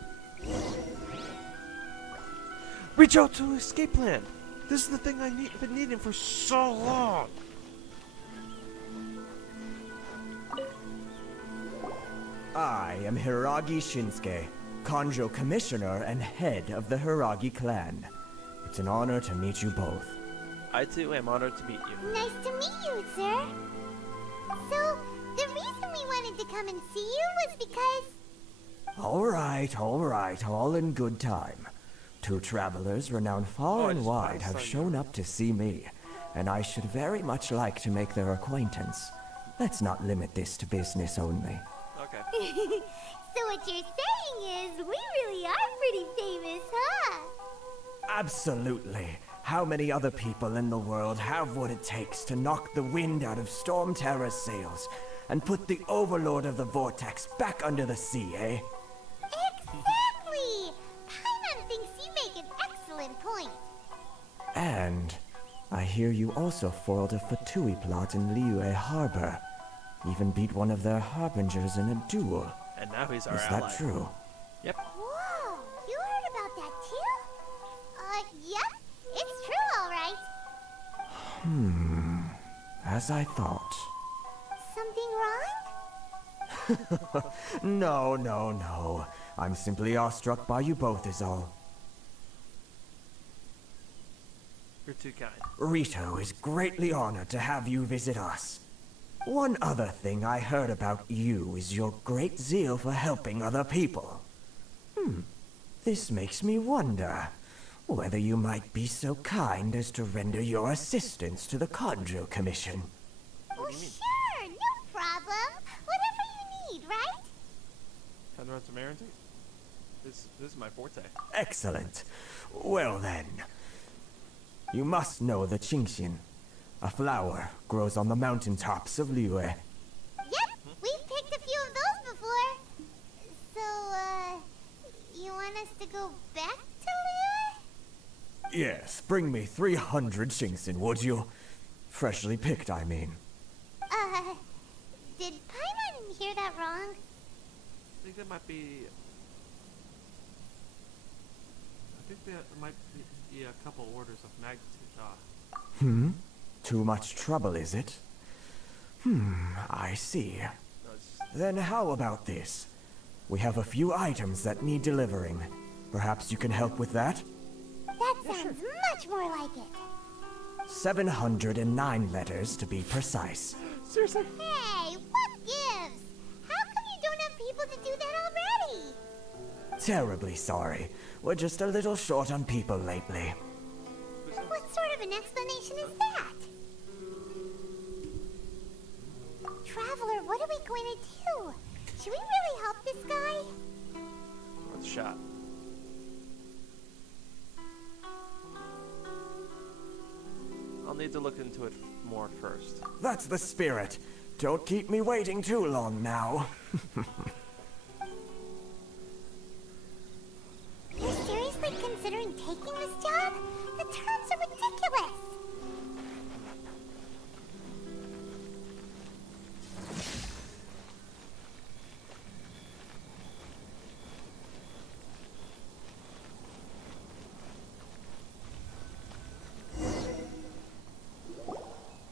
Reach out to escape plan. This is the thing I've been needing for so long. I am Hiragi Shinsuke, Kanjo Commissioner and head of the Hiragi clan. It's an honor to meet you both. I too am honored to meet you. Nice to meet you, sir. So, the reason we wanted to come and see you was because... All right, all in good time. Two travelers renowned far and wide have shown up to see me, and I should very much like to make their acquaintance. Let's not limit this to business only. Okay. So what you're saying is, we really are pretty famous, huh? Absolutely. How many other people in the world have what it takes to knock the wind out of Storm Terror's sails and put the Overlord of the Vortex back under the sea, eh? Exactly! Paimon thinks you make an excellent point. And I hear you also foiled a Fatui plot in Liyue Harbor. Even beat one of their harbingers in a duel. And now he's our Is ally. that true? Yep. Whoa! You heard about that too? Yep. It's true, all right. As I thought. Something wrong? No. I'm simply awestruck by you both is all. You're too kind. Rito is greatly honored to have you visit us. One other thing I heard about you is your great zeal for helping other people. This makes me wonder whether you might be so kind as to render your assistance to the Conjo Commission. Oh, sure, no problem. Whatever you need, right? Can I run some errands? This is my forte. Excellent. Well then, you must know the Genshin. A flower grows on the mountaintops of Liyue. Yep, we've picked a few of those before. So, you want us to go back to Liyue? Yes, bring me 300 Genshin, would you? Freshly picked, I mean. Did Paimon hear that wrong? I think there might be... I think there might be a couple orders of magnitude. Too much trouble, is it? I see. No, it's Then how about this? We have a few items that need delivering. Perhaps you can help with that? That sounds much more like it. 709 letters to be precise. seriously? Hey, what gives? How come you don't have people to do that already? Terribly sorry. We're just a little short on people lately. What sort of an explanation is that? Traveler, what are we going to do? Should we really help this guy? Worth a shot. I'll need to look into it more first. That's the spirit. Don't keep me waiting too long now. You're seriously considering taking this job? The terms are ridiculous.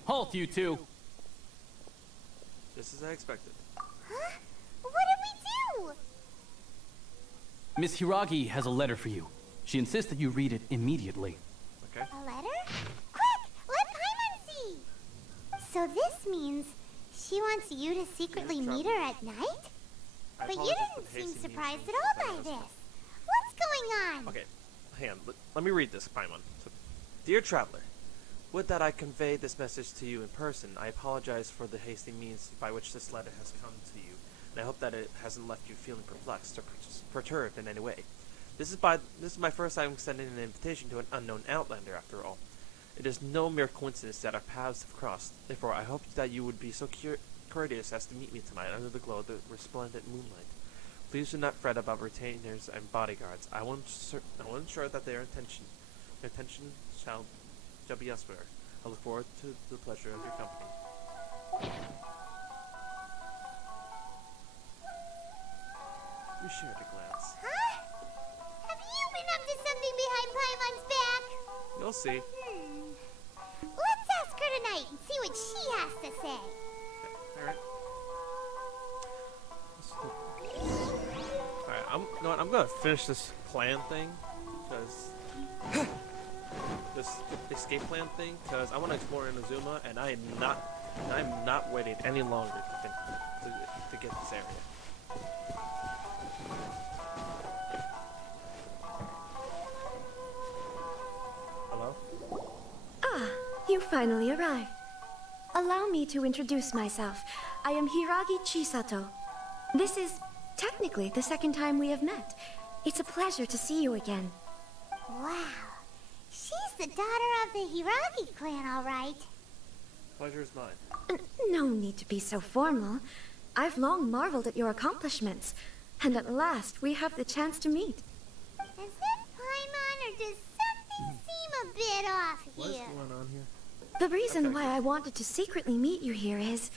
Halt, you two! Just as I expected. Huh? What did we do? Miss Hiragi has a letter for you. She insists that you read it immediately. Okay. A letter? Quick, let Paimon see. So this means she wants you to secretly meet her at night? But you didn't seem surprised at all by this. What's going on? Okay, hang on. Let me read this, Paimon. So, Dear Traveler, would that I convey this message to you in person. I apologize for the hasty means by which this letter has come to you, and I hope that it hasn't left you feeling perplexed or perturbed in any way. This is my first time sending an invitation to an unknown outlander, after all. It is no mere coincidence that our paths have crossed. Therefore, I hope that you would be so courteous as to meet me tonight under the glow of the resplendent moonlight. Please do not fret about retainers and bodyguards. I will ensure that their attention shall be elsewhere. I look forward to the pleasure of your company. We shared a glance. Huh? Have you been up to something behind Paimon's back? You'll see. Let's ask her tonight and see what she has to say. Alright. Alright, I'm gonna finish this plan thing, because this escape plan thing, because I want to explore INAZUMA, and I'm not waiting any longer to get this area. Hello? Ah, you finally arrived. Allow me to introduce myself. I am Hiragi Chisato. This is technically the second time we have met. It's a pleasure to see you again. Wow. She's the daughter of the Hiragi clan, all right. Pleasure is mine. No need to be so formal. I've long marveled at your accomplishments, and at last we have the chance to meet. Is that Paimon, or does something seem a bit off here? What is going on here? The reason why I wanted to secretly meet you here is,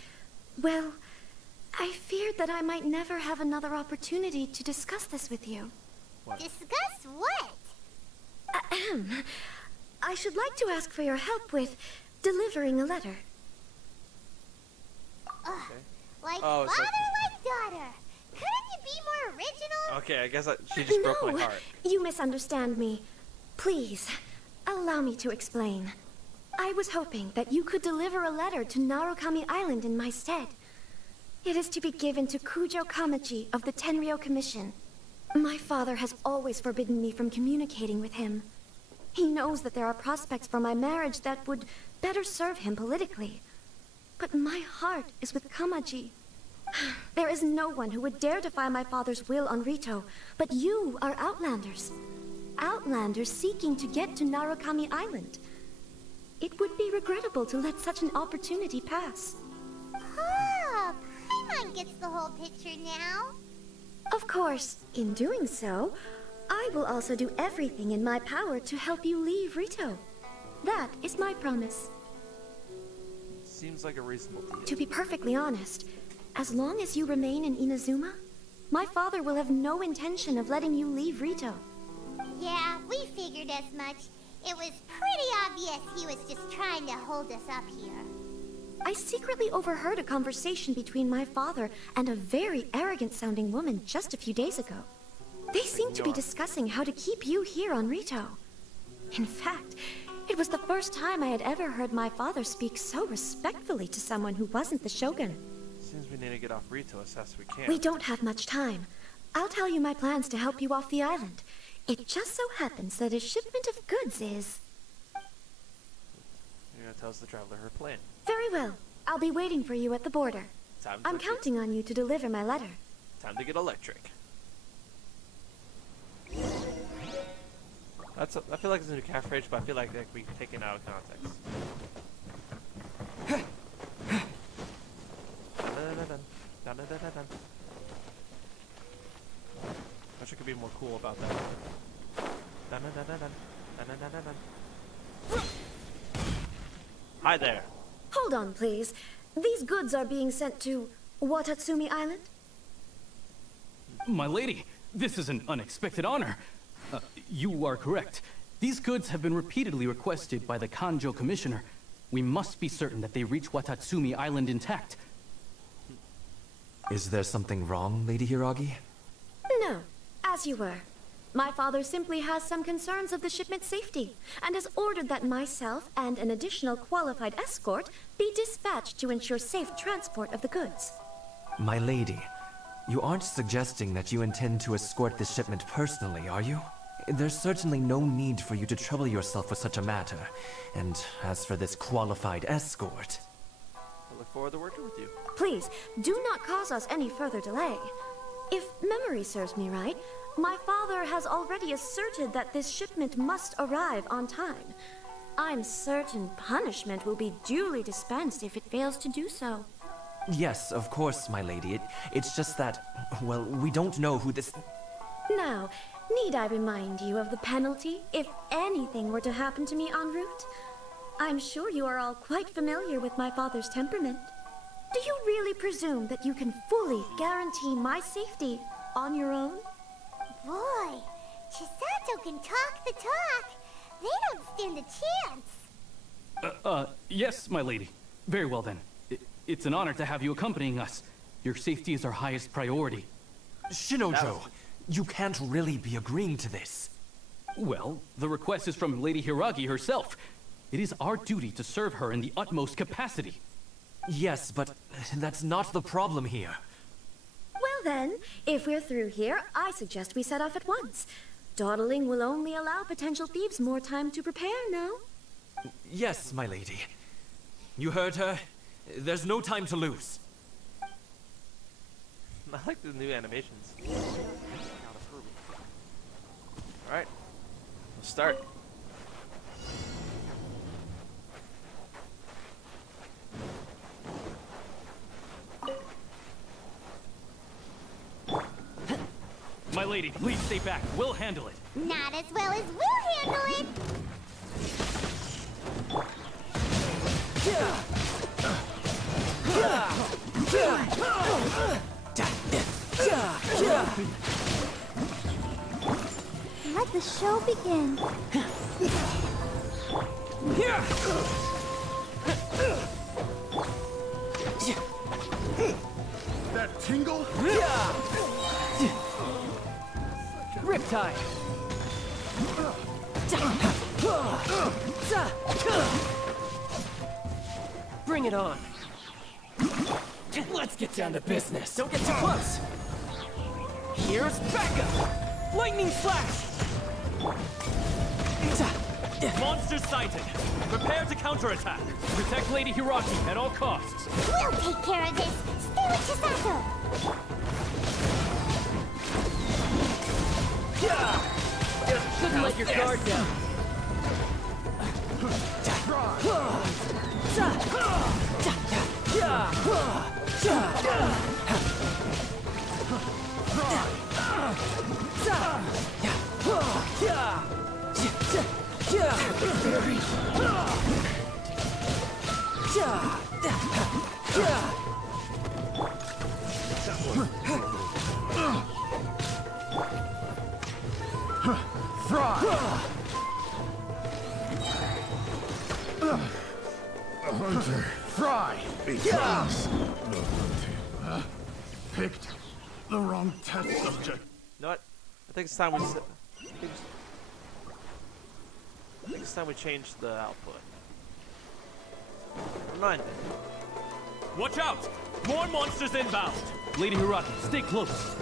well, I feared that I might never have another opportunity to discuss this with you. What? Discuss what? Ahem. I should like to ask for your help with delivering a letter. Like Oh, father, it's like- like daughter. Couldn't you be more original? Okay, I guess she just broke my No, heart. you misunderstand me. Please, allow me to explain. I was hoping that you could deliver a letter to Narukami Island in my stead. It is to be given to Kujo Kamachi of the Tenryou Commission. My father has always forbidden me from communicating with him. He knows that there are prospects for my marriage that would better serve him politically. But my heart is with Kamaji. There is no one who would dare defy my father's will on Rito, but you are Outlanders. Outlanders seeking to get to Narukami Island. It would be regrettable to let such an opportunity pass. Oh, Paimon gets the whole picture now. Of course, in doing so, I will also do everything in my power to help you leave Rito. That is my promise. Seems like a reasonable deal. To be perfectly honest, as long as you remain in Inazuma, my father will have no intention of letting you leave Rito. Yeah, we figured as much. It was pretty obvious he was just trying to hold us up here. I secretly overheard a conversation between my father and a very arrogant-sounding woman just a few days ago. They seemed to be discussing how to keep you here on Rito. In fact, it was the first time I had ever heard my father speak so respectfully to someone who wasn't the Shogun. Seems we need to get off Rito as fast as we can. We don't have much time. I'll tell you my plans to help you off the island. It just so happens that a shipment of goods is... You're gonna tell us the traveler her plan. Very well. I'll be waiting for you at the border. I'm counting on you to deliver my letter. Time to get electric. I feel like it's a new catchphrase, but I feel like that could be taken out of context. Dun-dun-dun-dun. Wish I could be more cool about that. Dun-dun-dun-dun. Dun-dun-dun-dun. Hi there. Hold on, please. These goods are being sent to Watatsumi Island? My lady, this is an unexpected honor. You are correct. These goods have been repeatedly requested by the Kanjo Commissioner. We must be certain that they reach Watatsumi Island intact. Is there something wrong, Lady Hiragi? No, as you were. My father simply has some concerns of the shipment's safety, and has ordered that myself and an additional qualified escort be dispatched to ensure safe transport of the goods. My lady, you aren't suggesting that you intend to escort this shipment personally, are you? There's certainly no need for you to trouble yourself with such a matter. And as for this qualified escort... I look forward to working with you. Please, do not cause us any further delay. If memory serves me right, my father has already asserted that this shipment must arrive on time. I'm certain punishment will be duly dispensed if it fails to do so. Yes, of course, my lady. It's just that, well, we don't know who this... Now, need I remind you of the penalty if anything were to happen to me en route? I'm sure you are all quite familiar with my father's temperament. Do you really presume that you can fully guarantee my safety on your own? Boy, Chisato can talk the talk. They don't stand a chance. Yes, my lady. Very well then. It's an honor to have you accompanying us. Your safety is our highest priority. Shinojo, you can't really be agreeing to this. Well, the request is from Lady Hiragi herself. It is our duty to serve her in the utmost capacity. Yes, but that's not the problem here. Well then, if we're through here, I suggest we set off at once. Dawdling will only allow potential thieves more time to prepare, no? Yes, my lady. You heard her. There's no time to lose. I like the new animations. Alright. Let's start. My lady, please stay back. We'll handle it. Not as well as we'll handle it. Let the show begin. That tingle? Riptide! Bring it on. Let's get down to business. Don't get too close. Here's backup. Lightning flash. Monsters sighted. Prepare to counterattack. Protect Lady Hiragi at all costs. We'll take care of this. Stay with Chisato. Couldn't let your guard down. Hunter, Fry! Because picked the wrong test subject. You know what? I think it's time we. I think it's time we change the output. Never mind. Watch out! More monsters inbound! Lady Hiragi, stay close.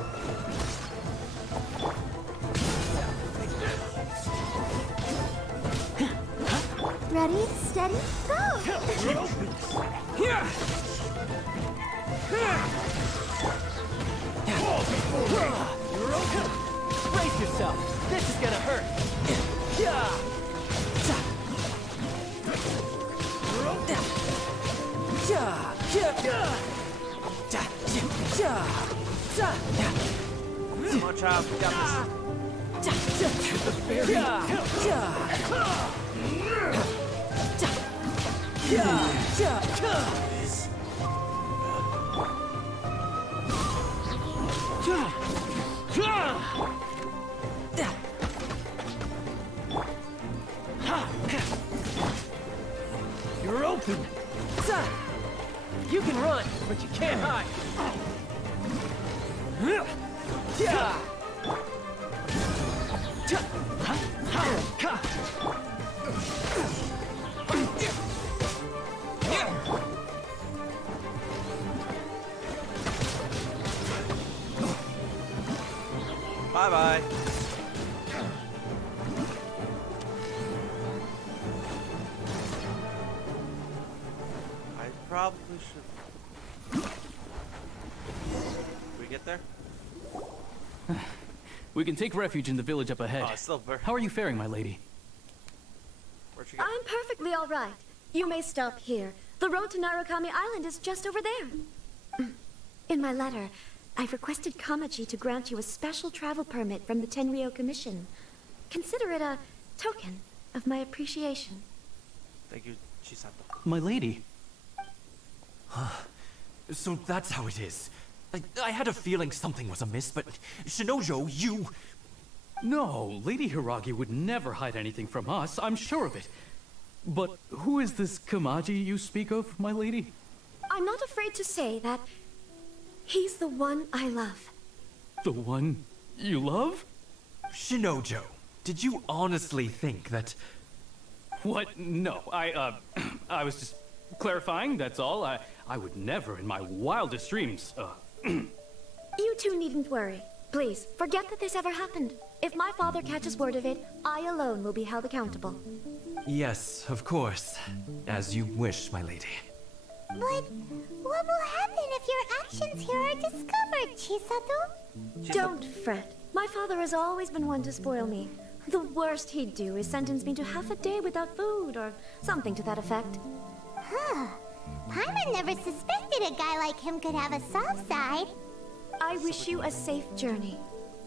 Ready, steady, go! Brace yourself. This is gonna hurt. Come on, child. We got You're open. You can run, but you can't hide. Bye-bye. I probably should. We get there? We can take refuge in the village up ahead. Oh, it's still very. How are you faring, my lady? Where'd you go? I'm perfectly all right. You may stop here. The road to Narukami Island is just over there. In my letter, I've requested Kamaji to grant you a special travel permit from the Tenryou Commission. Consider it a token of my appreciation. Thank you, Chisato. My lady. So that's how it is. I had a feeling something was amiss, but Shinojo, you... No, Lady Hiragi would never hide anything from us, I'm sure of it. But who is this Kamaji you speak of, my lady? I'm not afraid to say that he's the one I love. The one you love? Shinojo, did you honestly think that... What? No, I was just clarifying, that's all. I would never in my wildest dreams, You two needn't worry. Please, forget that this ever happened. If my father catches word of it, I alone will be held accountable. Yes, of course. As you wish, my lady. But what will happen if your actions here are discovered, Chisato? Don't fret. My father has always been one to spoil me. The worst he'd do is sentence me to half a day without food or something to that effect. Huh. Paimon never suspected a guy like him could have a soft side. I wish you a safe journey.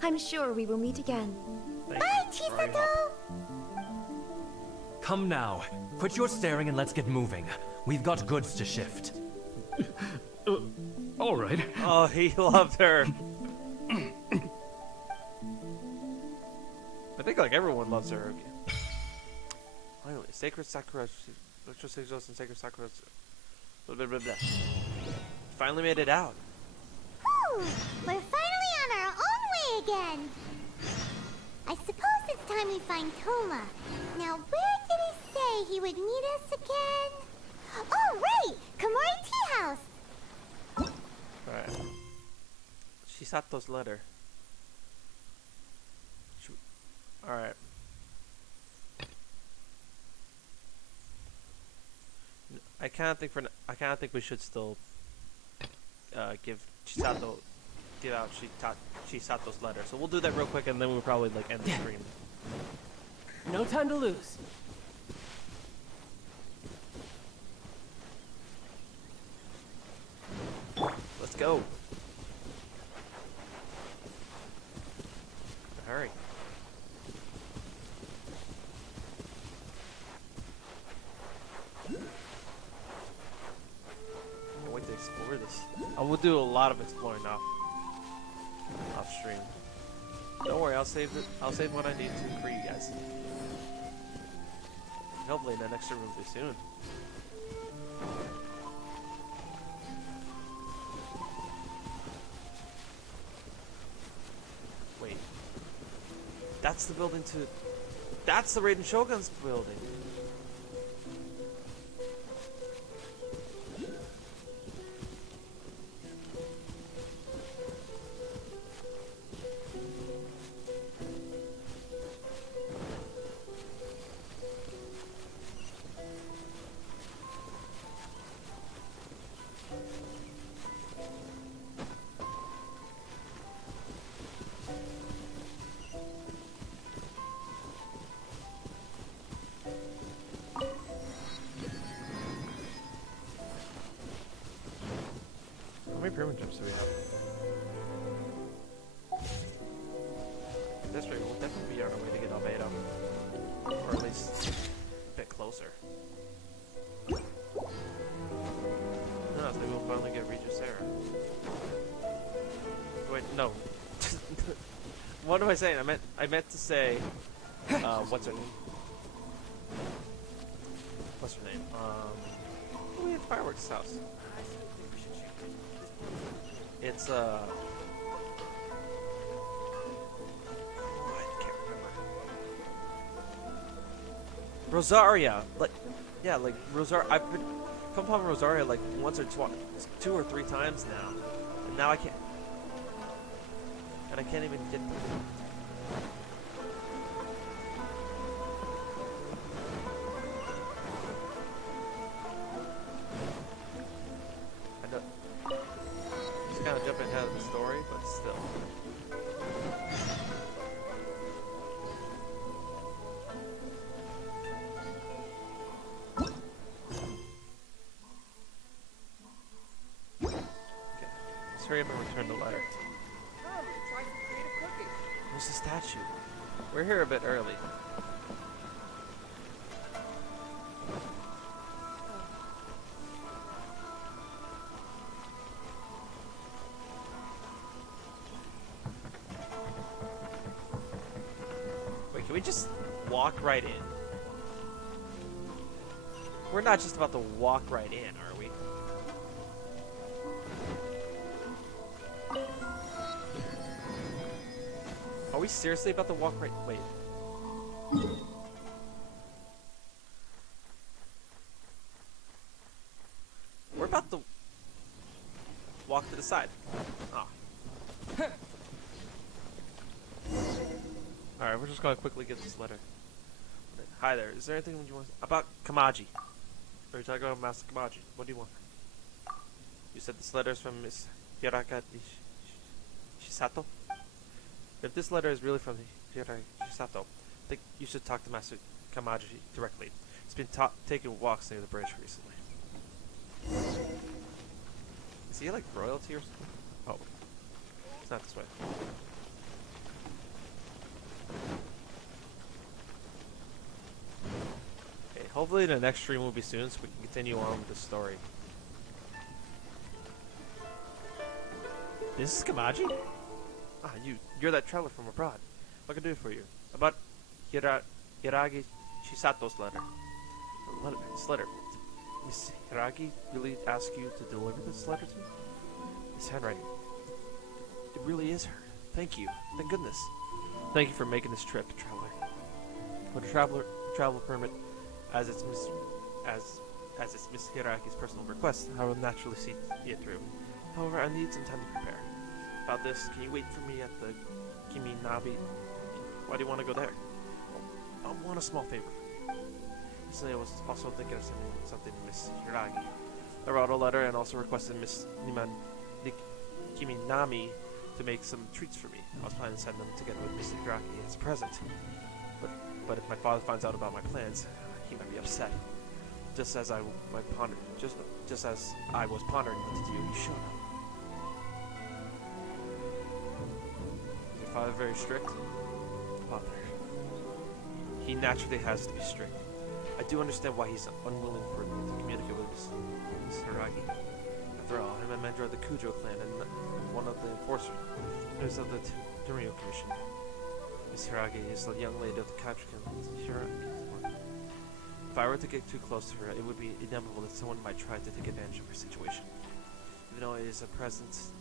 I'm sure we will meet again. Bye, Chisato! Come now. Quit your staring and let's get moving. We've got goods to shift. All right. Oh, he loved her. I think like everyone loves her. Finally, Sacred Sakura, Electro Sigils and Sacred Sakura. Blah, blah, blah, blah. Finally made it out. Whew! We're finally on our own way again! I suppose it's time we find Toma. Now, where did he say he would meet us again? Oh, right! Komori Tea House! Alright. Chisato's letter. Alright. I kind of think we should still give out Chisato's letter. So we'll do that real quick, and then we'll probably like end the stream. No time to lose. Let's go. Hurry. Can't wait to explore this. I will do a lot of exploring off stream. Don't worry, I'll save it. I'll save what I need to for you guys. Hopefully, the next stream will be soon. Wait, that's the building to. That's the Raiden Shogun's building. How many pyramid jumps do we have? This rate will definitely be our way to get Albedo. Or at least a bit closer. No, so maybe we'll finally get Regis Sarah. Wait, no. What am I saying? I meant to say what's her name? What's her name? We had fireworks house. It's oh, I can't remember. Rosaria, like, yeah, like I've come upon Rosaria like once or twice, 2 or 3 times now, and now I can't even get them. Kind of jumping ahead of the story, but still. Okay, let's hurry up and return the letter. Where's the statue? We're here a bit early. Can we just walk right in? We're not just about to walk right in, are we? Are we seriously about to walk right? Wait. We're about to walk to the side. Oh. Alright, we're just gonna quickly get this letter. Hi there, is there anything you want about Kamaji? Are you talking about Master Kamaji? What do you want? You said this letter is from Miss Hiraka Shisato? If this letter is really from Hiraka Shisato, I think you should talk to Master Kamaji directly. He's been taking walks near the bridge recently. Is he like royalty or something? Oh, it's not this way. Okay, hopefully the next stream will be soon so we can continue on with the story. This is Kamaji? Ah, you're that traveler from abroad. What can I do for you? About Hiragi Chisato's letter. This letter. Miss Hiragi really asked you to deliver this letter to me? This handwriting. It really is her. Thank you. Thank goodness. Thank you for making this trip, traveler. With a travel permit, as it's Miss Hiraki's personal request, I will naturally see it through. However, I need some time to prepare. About this, can you wait for me at the Kiminabi? Why do you want to go there? Well, I want a small favor from you. Recently, I was also thinking of sending something to Miss Hiragi. I wrote a letter and also requested Miss Kiminami to make some treats for me. I was planning to send them together with Miss Hiragi as a present. But if my father finds out about my plans, he might be upset. Just as I was pondering what to do, he showed up. Is your father very strict? Father. He naturally has to be strict. I do understand why he's unwilling to communicate with Miss Hiragi. After all, him and Mendra are the Kujo clan and one of the enforcers of the Doryo Commission. Miss Hiragi is the young lady of the Kaiju clan. If I were to get too close to her, it would be inevitable that someone might try to take advantage of her situation. Even though it is a presence,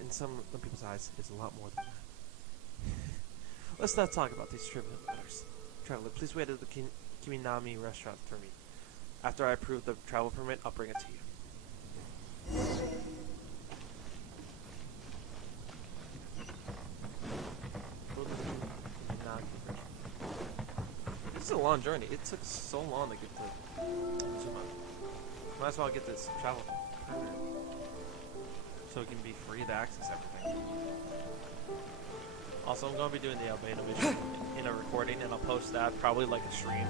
in some people's eyes, it's a lot more than that. Let's not talk about these trivial matters. Traveler, please wait at the Kiminami restaurant for me. After I approve the travel permit, I'll bring it to you. This is a long journey. It took so long to get to INAZUMA. Might as well get this travel so it can be free to access everything. Also, I'm going to be doing the albino mission in a recording, and I'll post that probably like a stream.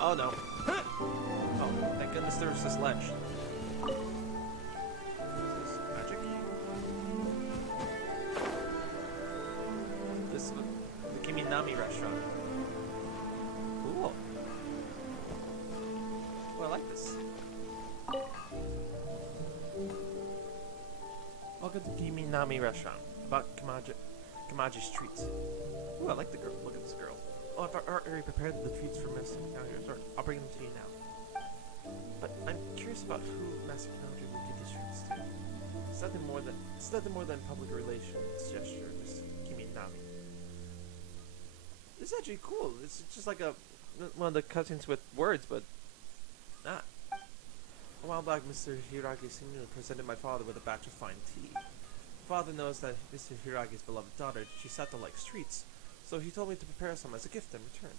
Oh no. Oh, thank goodness there was this ledge. Magic? This is the Kiminami restaurant. Cool. Oh, I like this. Welcome to Kiminami restaurant. About Kamaji's treats. Ooh, I like the girl. Look at this girl. Oh, if I already prepared the treats for Miss Kamaji, I'll bring them to you now. But I'm curious about who Master Kamaji will give these treats to. It's nothing more than public relations gesture, Miss Kiminami. This is actually cool. It's just like one of the cutscenes with words, but not. A while back, Mr. Hiragi seemingly presented my father with a batch of fine tea. Father knows that Mr. Hiragi's beloved daughter, Chisato, likes treats, so he told me to prepare some as a gift in return.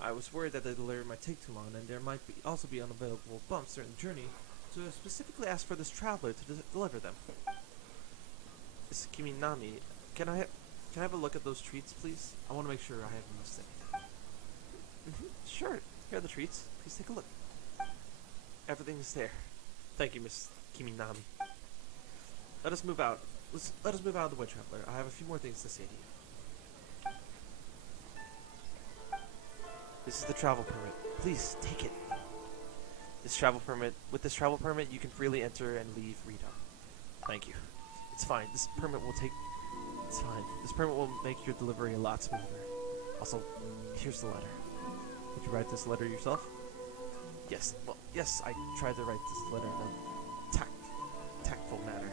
I was worried that the delivery might take too long, and there might also be unavailable bumps during the journey, so I specifically asked for this traveler to deliver them. Miss Kiminami, can I have a look at those treats, please? I want to make sure I haven't missed anything. Sure. Here are the treats. Please take a look. Everything is there. Thank you, Miss Kiminami. Let us move out. Let us move out of the way, traveler. I have a few more things to say to you. This is the travel permit. Please take it. With this travel permit, you can freely enter and leave Rito. Thank you. It's fine. This permit will make your delivery a lot smoother. Also, here's the letter. Did you write this letter yourself? Yes. Well, yes, I tried to write this letter in a tactful manner.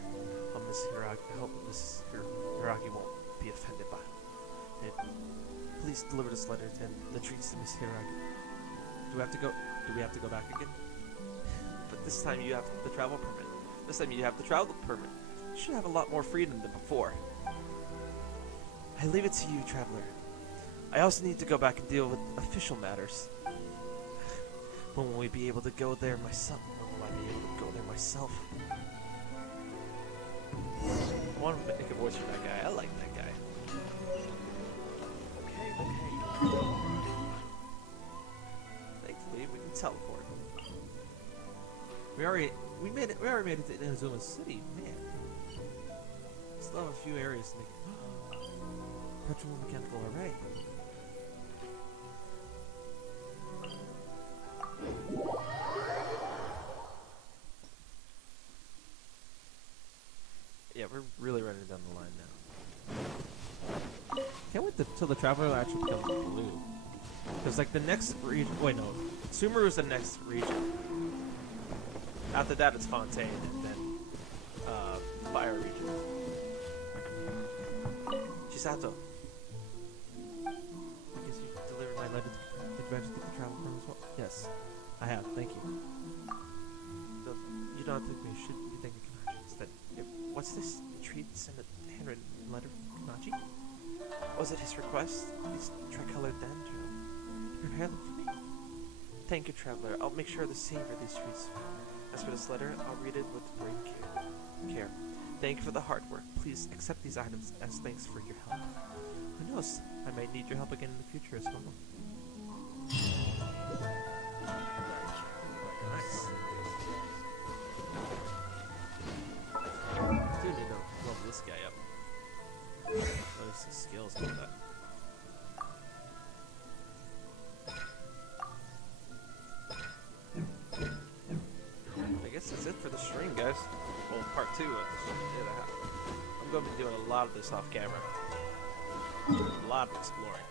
I hope Miss Hiragi won't be offended by it. Please deliver this letter and the treats to Miss Hiragi. Do we have to go back again? But this time you have the travel permit. You should have a lot more freedom than before. I leave it to you, traveler. I also need to go back and deal with official matters. When will I be able to go there myself? I want to make a voice for that guy. I like that guy. Okay. Thankfully, we can teleport. We already made it to INAZUMA City, man. Still have a few areas to make it. Petromechanical array. Yeah, we're really running down the line now. Can't wait till the traveler actually becomes blue. Because, like, the next region. Wait, no. Sumeru is the next region. After that, it's Fontaine, and then Fire Region. Chisato. I guess you delivered my letter. Did you manage to get the travel permit as well? Yes, I have. Thank you. You don't think we should be thanking Kanachi instead. What's this? Treat send a handwritten letter from Kanachi? Was it his request? These tricolored dandelion. Prepare them for me. Thank you, traveler. I'll make sure to savor these treats. As for this letter, I'll read it with great care. Thank you for the hard work. Please accept these items as thanks for your help. Who knows? I might need your help again in the future as well. Nice. Do need to level this guy up. Notice his skills like that. I guess that's it for the stream, guys. Well, part 2 of the stream. I'm going to be doing a lot of this off camera. A lot of exploring.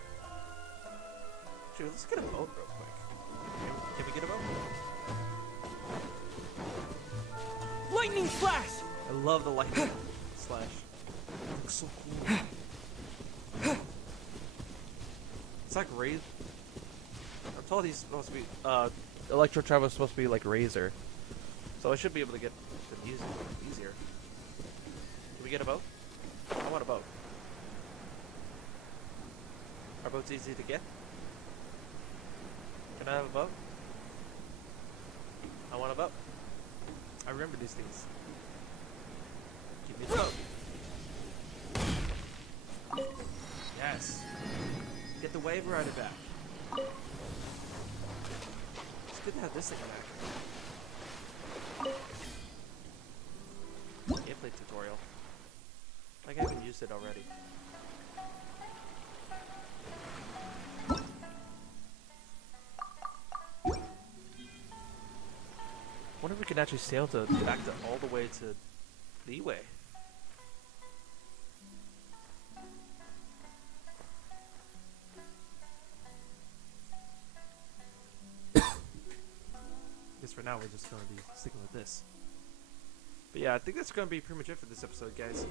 Actually, let's get a boat real quick. Can we get a boat? Lightning flash! I love the lightning slash. It looks so cool. It's like Razor. I'm told he's supposed to be, Electro Travel is supposed to be like Razor. So I should be able to get them easier. Can we get a boat? I want a boat. Our boat's easy to get? Can I have a boat? I want a boat. I remember these things. Give me the boat. Yes. Get the wave rider back. It's good to have this thing in action. Gameplay tutorial. Like I haven't used it already. Wonder if we can actually sail to back to all the way to Liyue. Guess for now we're just gonna be sticking with this. But yeah, I think that's gonna be pretty much it for this episode, guys.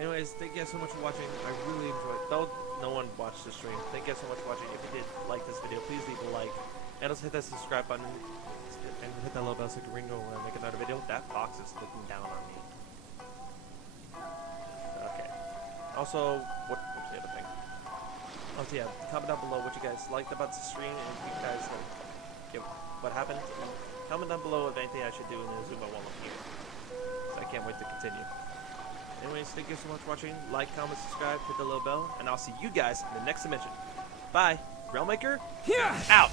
Anyways, thank you guys so much for watching. I really enjoyed it. Though no one watched the stream, thank you guys so much for watching. If you did like this video, please leave a like. And also hit that subscribe button. And hit that little bell so you can ring when I make another video. That fox is looking down on me. Okay. Also, what's the other thing? Oh, so yeah, comment down below what you guys liked about the stream. And if you guys what happened. Comment down below if anything I should do in INAZUMA while I'm here. So I can't wait to continue. Anyways, thank you so much for watching. Like, comment, subscribe, hit the little bell, and I'll see you guys in the next dimension. Bye. Realmaker, out.